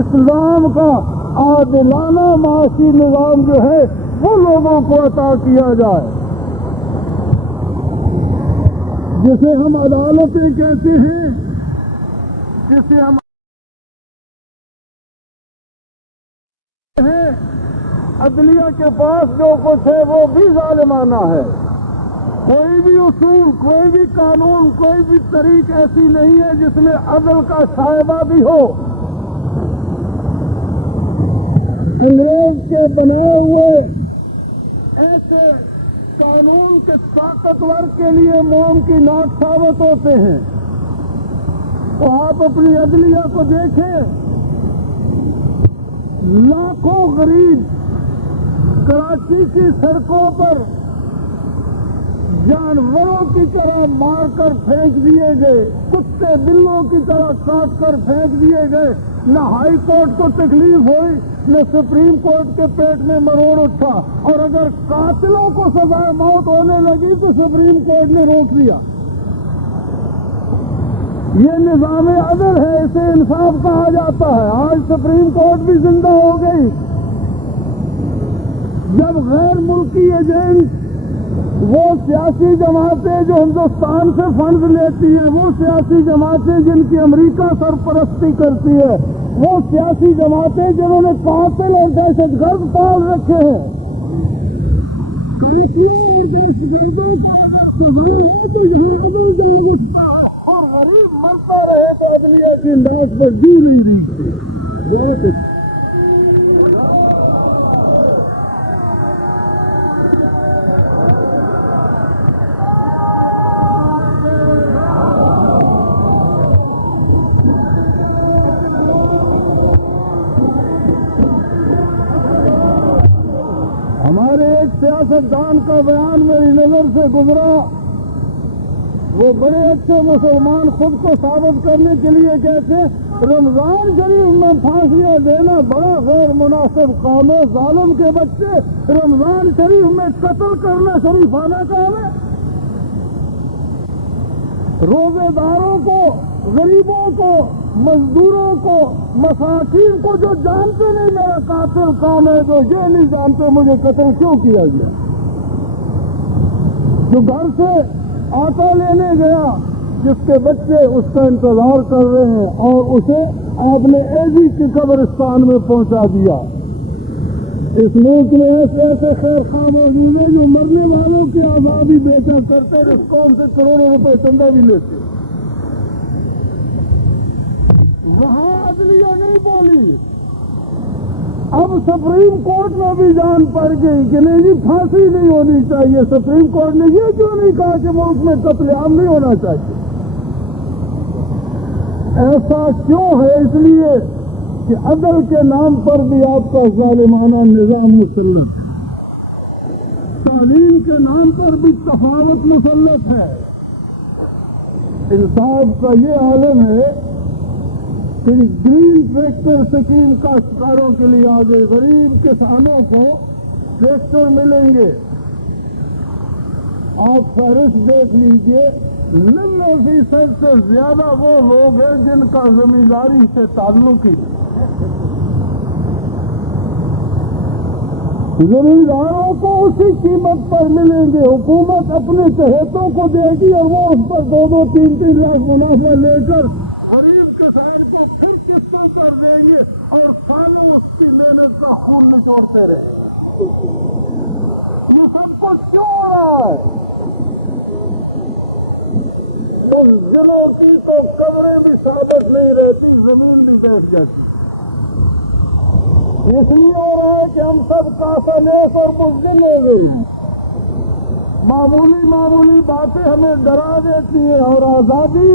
اسلام کا عادلانہ معاشی نظام جو ہے وہ لوگوں کو عطا کیا جائے، جسے ہم عدالتیں کہتے ہیں، جسے ہم عدلیہ کے پاس جو کچھ ہے وہ بھی ظالمانہ ہے۔ کوئی بھی اصول، کوئی بھی قانون، کوئی بھی طریق ایسی نہیں ہے جس میں عدل کا شائبہ بھی ہو۔ انگریز کے بنائے ہوئے ایسے قانون کے طاقتور کے لیے موم کی ناک ثابت ہوتے ہیں۔ تو آپ اپنی عدلیہ کو دیکھیں، لاکھوں غریب کراچی کی سڑکوں پر جانوروں کی طرح مار کر پھینک دیے گئے، کتے بلوں کی طرح کاٹ کر پھینک دیے گئے۔ نہ ہائی کورٹ کو تکلیف ہوئی، نہ سپریم کورٹ کے پیٹ میں مروڑ اٹھا، اور اگر قاتلوں کو سزائے موت ہونے لگی تو سپریم کورٹ نے روک دیا۔ یہ نظام عدل ہے، اسے انصاف کہا جاتا ہے۔ آج سپریم کورٹ بھی زندہ ہو گئی۔ جب غیر ملکی ایجنٹ، وہ سیاسی جماعتیں جو ہندوستان سے فنڈز لیتی ہیں، وہ سیاسی جماعتیں جن کی امریکہ سرپرستی کرتی ہے، وہ سیاسی جماعتیں جنہوں نے قاتل اور دہشت گرد پال رکھے ہیں، اور غریب مرتا رہے تو عدلیہ کی انداز پر جی نہیں رہی۔ ہمارے ایک سیاستدان کا بیان میری نظر سے گزرا، وہ بڑے اچھے مسلمان خود کو ثابت کرنے کے لیے کہتے رمضان شریف میں پھانسیاں دینا بڑا غیر مناسب کام ہے، ظالم کے بچے، رمضان شریف میں قتل کرنا شریفانہ کام ہے۔ روزے داروں کو، غریبوں کو، مزدوروں کو، مساکین کو جو جانتے نہیں میرا قاتل کام ہے، جو یہ نہیں جانتے مجھے قتل کیوں کیا گیا، جو گھر سے آٹا لینے گیا، جس کے بچے اس کا انتظار کر رہے ہیں، اور اسے آپ نے ایزی کی قبرستان میں پہنچا دیا۔ اس ملک میں ایسے خیر خواہ موجود ہیں جو مرنے والوں کی آزادی بیچا کرتے، اس قوم سے کروڑوں روپے چندہ بھی لیتے۔ وہاں عدلیہ نہیں بولی، اب سپریم کورٹ میں بھی جان پڑ گئی کہ نہیں جی پھانسی نہیں ہونی چاہیے۔ سپریم کورٹ نے یہ کیوں نہیں کہا کہ ملک میں قتل عام نہیں ہونا چاہیے؟ ایسا کیوں ہے؟ اس لیے کہ عدل کے نام پر بھی آپ کا ظالمانہ نظام مسلط ہے، تعلیم کے نام پر بھی تفاوت مسلط ہے۔ انصاف کا یہ عالم ہے کہ گرین ٹریکٹر اسکیم کاشتکاروں کے لیے آگے، غریب کسانوں کو ٹریکٹر ملیں گے۔ آپ فہرست دیکھ لیجئے، 90% سے زیادہ وہ لوگ ہیں جن کا زمینداری سے تعلق ہی نہیں۔ زمینداروں کو اسی قیمت پر ملیں گے، حکومت اپنے چہیتوں کو دے گی اور وہ اس پر 2-2, 3-3 لاکھ منافع لے کر غریب کسان کو پھر قسطوں پر دیں گے، اور سالوں اس کی محنت کا خون نچوڑتے رہیں گے۔ یہ سب کچھ کیوں ہو رہا ہے؟ اس ضلعوں کی تو قبریں بھی ثابت نہیں رہتی، زمین بھی بیٹھ جاتی۔ اس لیے ہو رہا ہے کہ ہم سب کاسا لیس اور بزدل ہو گئی. معمولی معمولی باتیں ہمیں ڈرا دیتی ہیں. اور آزادی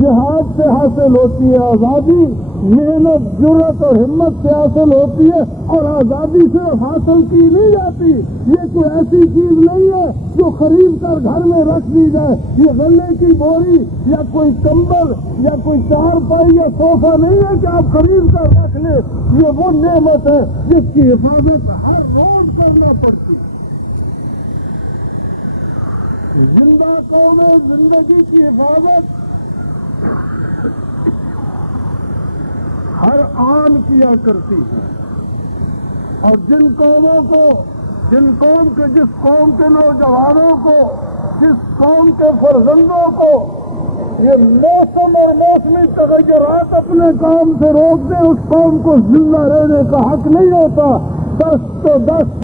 جہاد سے حاصل ہوتی ہے. آزادی محنت جرت اور ہمت سے حاصل ہوتی ہے. اور آزادی صرف حاصل کی نہیں جاتی. یہ کوئی ایسی چیز نہیں ہے جو خرید کر گھر میں رکھ دی جائے. یہ غلے کی بوری یا کوئی کمبل یا کوئی چارپائی یا صوفہ نہیں ہے کہ آپ خرید کر رکھ لیں. یہ وہ نعمت ہے جس کی حفاظت ہر روز کرنا پڑتی ہے. زندہ قومیں زندگی کی حفاظت ہر آن کیا کرتی ہے. اور جن قوم کے نوجوانوں کو، جس قوم کے فرزندوں کو یہ موسم اور موسمی تغیرات اپنے کام سے روک دیں، اس قوم کو زندہ رہنے کا حق نہیں ہوتا. 10 تو 10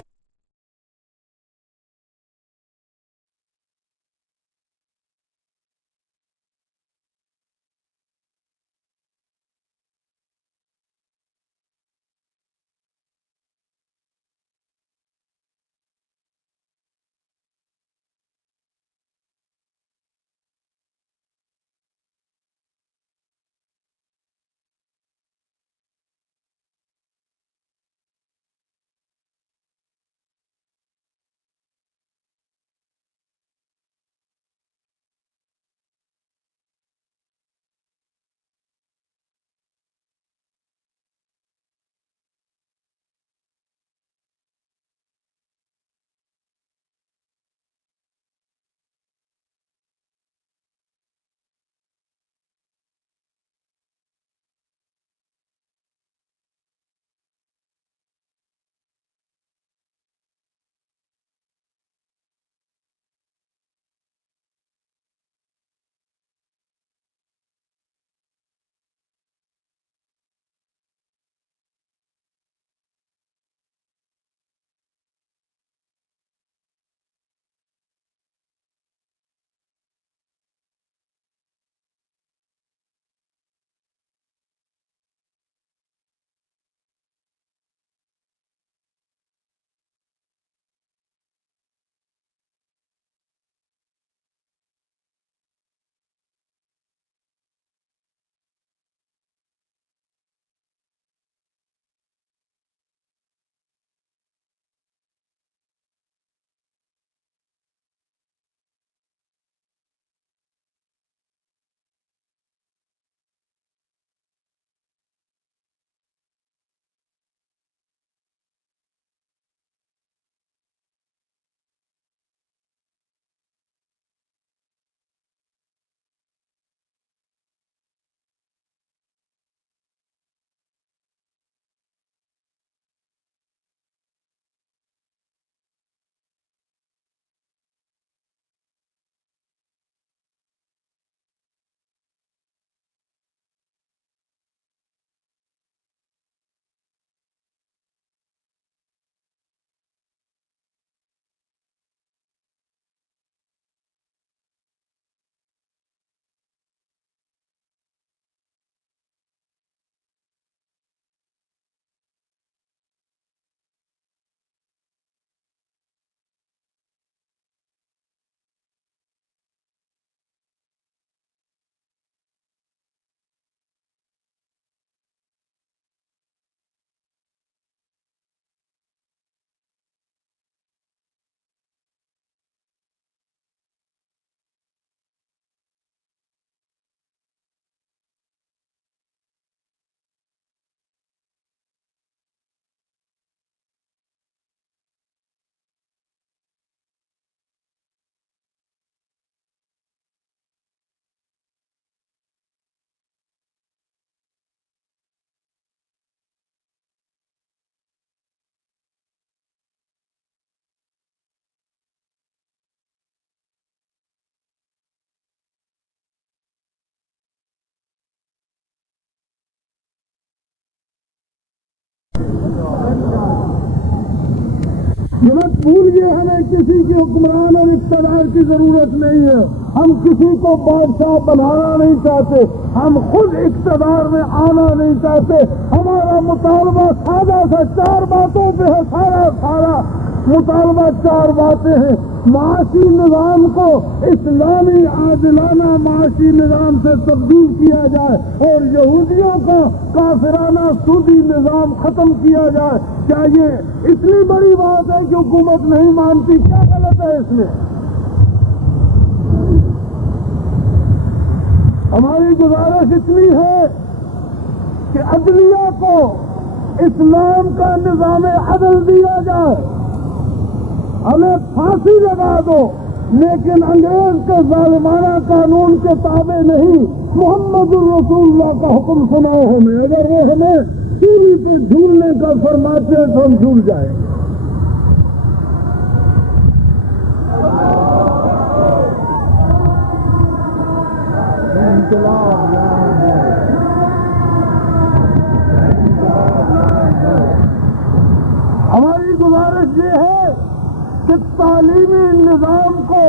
یہ مت بھولیے ہمیں کسی کے حکمران اور اقتدار کی ضرورت نہیں ہے. ہم کسی کو بادشاہ بنانا نہیں چاہتے, ہم خود اقتدار میں آنا نہیں چاہتے. ہمارا مطالبہ سادہ سا 4 باتوں پہ ہے. سارا مطالبہ 4 باتیں ہیں. معاشی نظام کو اسلامی عادلانہ معاشی نظام سے تبدیل کیا جائے اور یہودیوں کا کافرانہ سودی نظام ختم کیا جائے. کیا یہ اتنی بڑی بات ہے جو حکومت نہیں مانتی؟ کیا غلط ہے اس میں؟ ہماری گزارش اتنی ہے کہ عدلیہ کو اسلام کا نظام عدل دیا جائے. ہمیں پھانسی لگا دو لیکن انگریز کے ظالمانہ قانون کے تابع نہیں. محمد الرسول اللہ کا حکم سناؤ ہمیں. اگر وہ ہمیں سیڑھی پہ جھولنے کا فرماتے ہیں تو ہم جھول جائیں. ہماری گزارش یہ ہے کہ تعلیمی نظام کو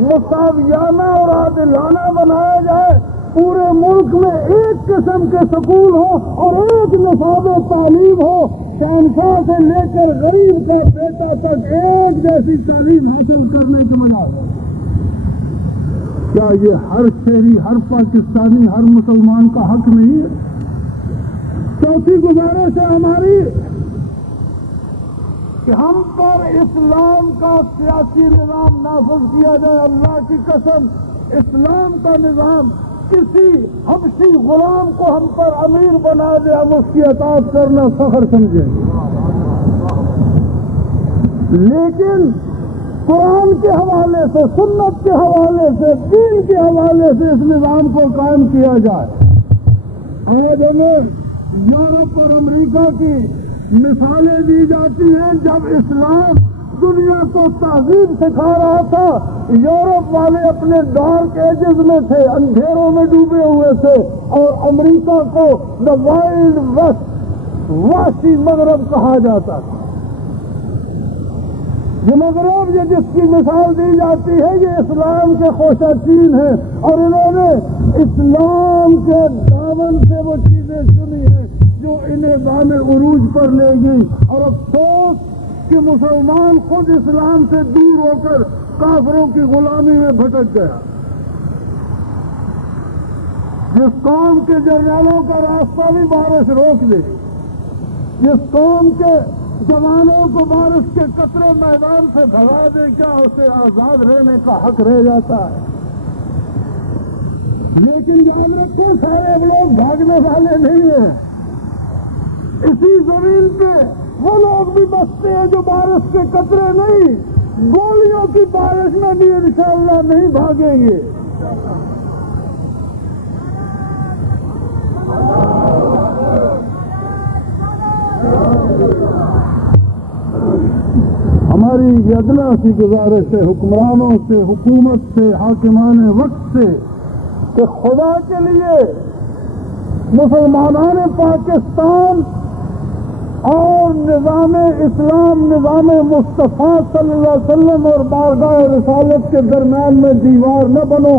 مساویانہ اور عادلانہ بنایا جائے. پورے ملک میں ایک قسم کے سکول ہو اور ایک نصاب تعلیم ہو. شہنشاہ سے لے کر غریب کا بیٹا تک ایک جیسی تعلیم حاصل کرنے کے بجائے. کیا یہ ہر شہری، ہر پاکستانی، ہر مسلمان کا حق نہیں ہے؟ چوتھی گزارش ہے ہماری کہ ہم پر اسلام کا سیاسی نظام نافذ کیا جائے. اللہ کی قسم اسلام کا نظام کسی حبشی غلام کو ہم پر امیر بنا دے ہم اس کی اطاعت کرنا فخر سمجھیں. لیکن قرآن کے حوالے سے، سنت کے حوالے سے، دین کے حوالے سے اس نظام کو قائم کیا جائے. آج ہمیں یورپ اور امریکہ کی مثالیں دی جاتی ہیں. جب اسلام دنیا کو تہذیب سکھا رہا تھا، یورپ والے اپنے ڈارک ایجز میں تھے، اندھیروں میں ڈوبے ہوئے تھے، اور امریکہ کو دا وائلڈ ویسٹ، وحشی مغرب کہا جاتا تھا. یہ مغرب یہ جس کی مثال دی جاتی ہے یہ اسلام کے خوشاچین ہیں، اور انہوں نے اسلام کے دامن سے وہ چیزیں چنی ہیں جو انہیں دام عروج پر لے گئی. اور افسوس کہ مسلمان خود اسلام سے دور ہو کر کافروں کی غلامی میں بھٹک گیا. جس قوم کے جرنیلوں کا راستہ بھی بارش روک دے، جس قوم کے جوانوں کو بارش کے قطرے میدان سے بھگا دے، کیا اسے آزاد رہنے کا حق رہ جاتا ہے؟ لیکن یاد رکھو سارے لوگ بھاگنے والے نہیں ہیں. اسی زمین پہ وہ لوگ بھی بستے ہیں جو بارش کے قطرے نہیں، گولیوں کی بارش میں بھی انشاءاللہ نہیں بھاگیں گے. ہماری یہ ادنا سی گزارش ہے حکمرانوں سے، حکومت سے، حاکمان وقت سے کہ خدا کے لیے مسلمانان پاکستان اور نظام اسلام، نظام مصطفیٰ صلی اللہ علیہ وسلم اور بارگاہ رسالت کے درمیان میں دیوار نہ بنو.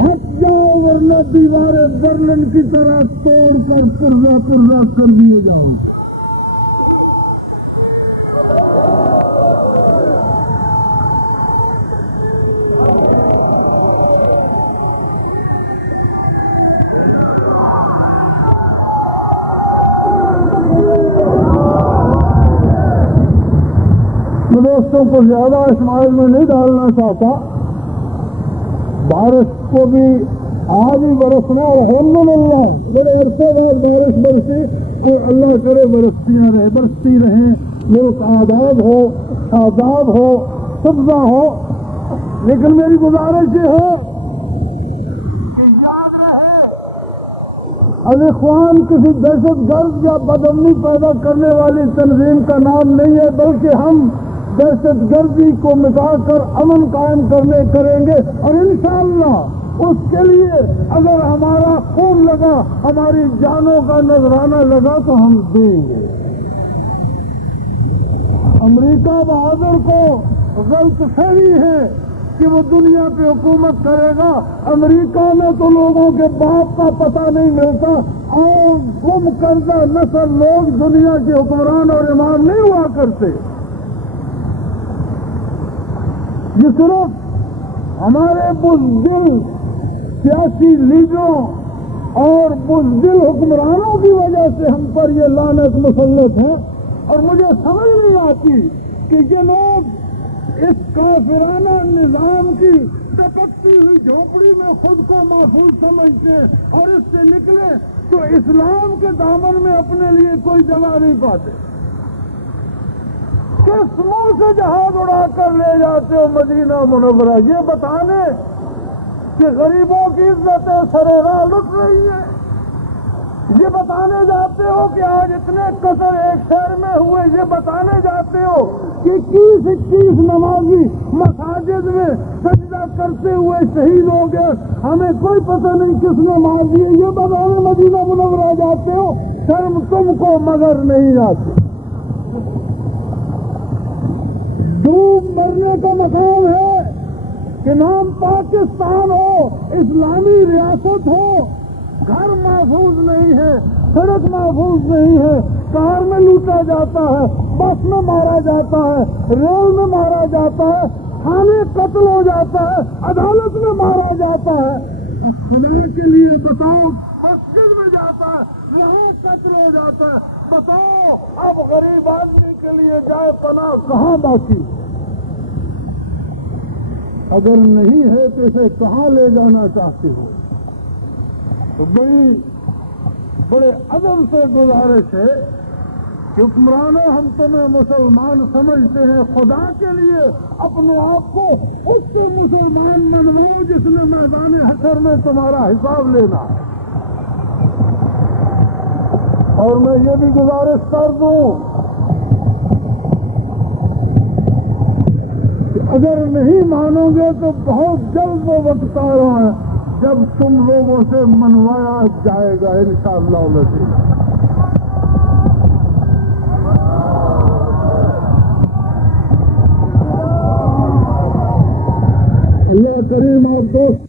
ہٹ جاؤ ورنہ دیواریں برلن کی طرح توڑ کر پرزہ پرزہ کر دیے جاؤ. دوستوں کو زیادہ اسماعیل میں نہیں ڈالنا چاہتا. بارش کو بھی آج ہی برسنا الحمد للہ، بڑے عرصے بعد بارش برسی، اور اللہ کرے برستی رہیں، ملک آباد ہو، شاداب ہو، سبزہ ہو. لیکن میری گزارش یہ ہے کہ یاد رہے الاخوان کسی دہشت گرد یا بدامنی پیدا کرنے والی تنظیم کا نام نہیں ہے، بلکہ ہم دہشت گردی کو مٹا کر امن قائم کریں گے. اور انشاءاللہ اس کے لیے اگر ہمارا خون لگا، ہماری جانوں کا نذرانہ لگا تو ہم دیں گے. امریکہ بہادر کو غلط فہمی ہے کہ وہ دنیا پہ حکومت کرے گا۔ امریکہ میں تو لوگوں کے باپ کا پتہ نہیں ملتا، اور گم کردہ نسل لوگ دنیا کے حکمران اور امام نہیں ہوا کرتے۔ یہ صرف ہمارے بزدل سیاسی لیڈروں اور بزدل حکمرانوں کی وجہ سے ہم پر یہ لعنت مسلط ہے، اور مجھے سمجھ نہیں آتی کہ یہ لوگ اس کافرانہ نظام کی ٹپکتی ہوئی جھونپڑی میں خود کو محفوظ سمجھتے ہیں، اور اس سے نکلے تو اسلام کے دامن میں اپنے لیے کوئی جگہ نہیں پاتے۔ کس منہ سے جہاز اڑا کر لے جاتے ہو مدینہ منورہ، یہ بتانے کہ غریبوں کی عزتیں سرے راہ لٹ رہی ہیں؟ یہ بتانے جاتے ہو کہ آج اتنے قتل ایک شہر میں ہوئے؟ یہ بتانے جاتے ہو کہ 21 نمازی مساجد میں سجدہ کرتے ہوئے شہید ہو گئے، ہمیں کوئی پتہ نہیں کس نے مار دیے؟ یہ بتانے مدینہ منورہ جاتے ہو؟ شرم تم کو مگر نہیں آتی۔ ڈوب مرنے کا مقام ہے کہ نام پاکستان ہو، اسلامی ریاست ہو، گھر محفوظ نہیں ہے، سڑک محفوظ نہیں ہے، کار میں لوٹا جاتا ہے، بس میں مارا جاتا ہے، ریل میں مارا جاتا ہے، تھانے قتل ہو جاتا ہے، عدالت میں مارا جاتا ہے۔ خدا کے لیے بتاؤ، مسجد میں جاتا ہے، یہاں قتل ہو جاتا ہے، بتاؤ اب غریب آدمی کے لیے جائے پناہ کہاں باقی؟ اگر نہیں ہے تو اسے کہاں لے جانا چاہتے ہو؟ تو بڑے ادب سے گزارش ہے کہ حکمرانوں، ہم تمہیں مسلمان سمجھتے ہیں، خدا کے لیے اپنے آپ کو اس سے مسلمان منواؤ جس نے میدان حشر میں تمہارا حساب لینا ہے۔ اور میں یہ بھی گزارش کر دوں کہ اگر نہیں مانو گے تو بہت جلد وہ وقت آ رہا ہے جب تم لوگوں سے منوایا جائے گا انشاءاللہ العزیز۔ اللہ کریم اور دوست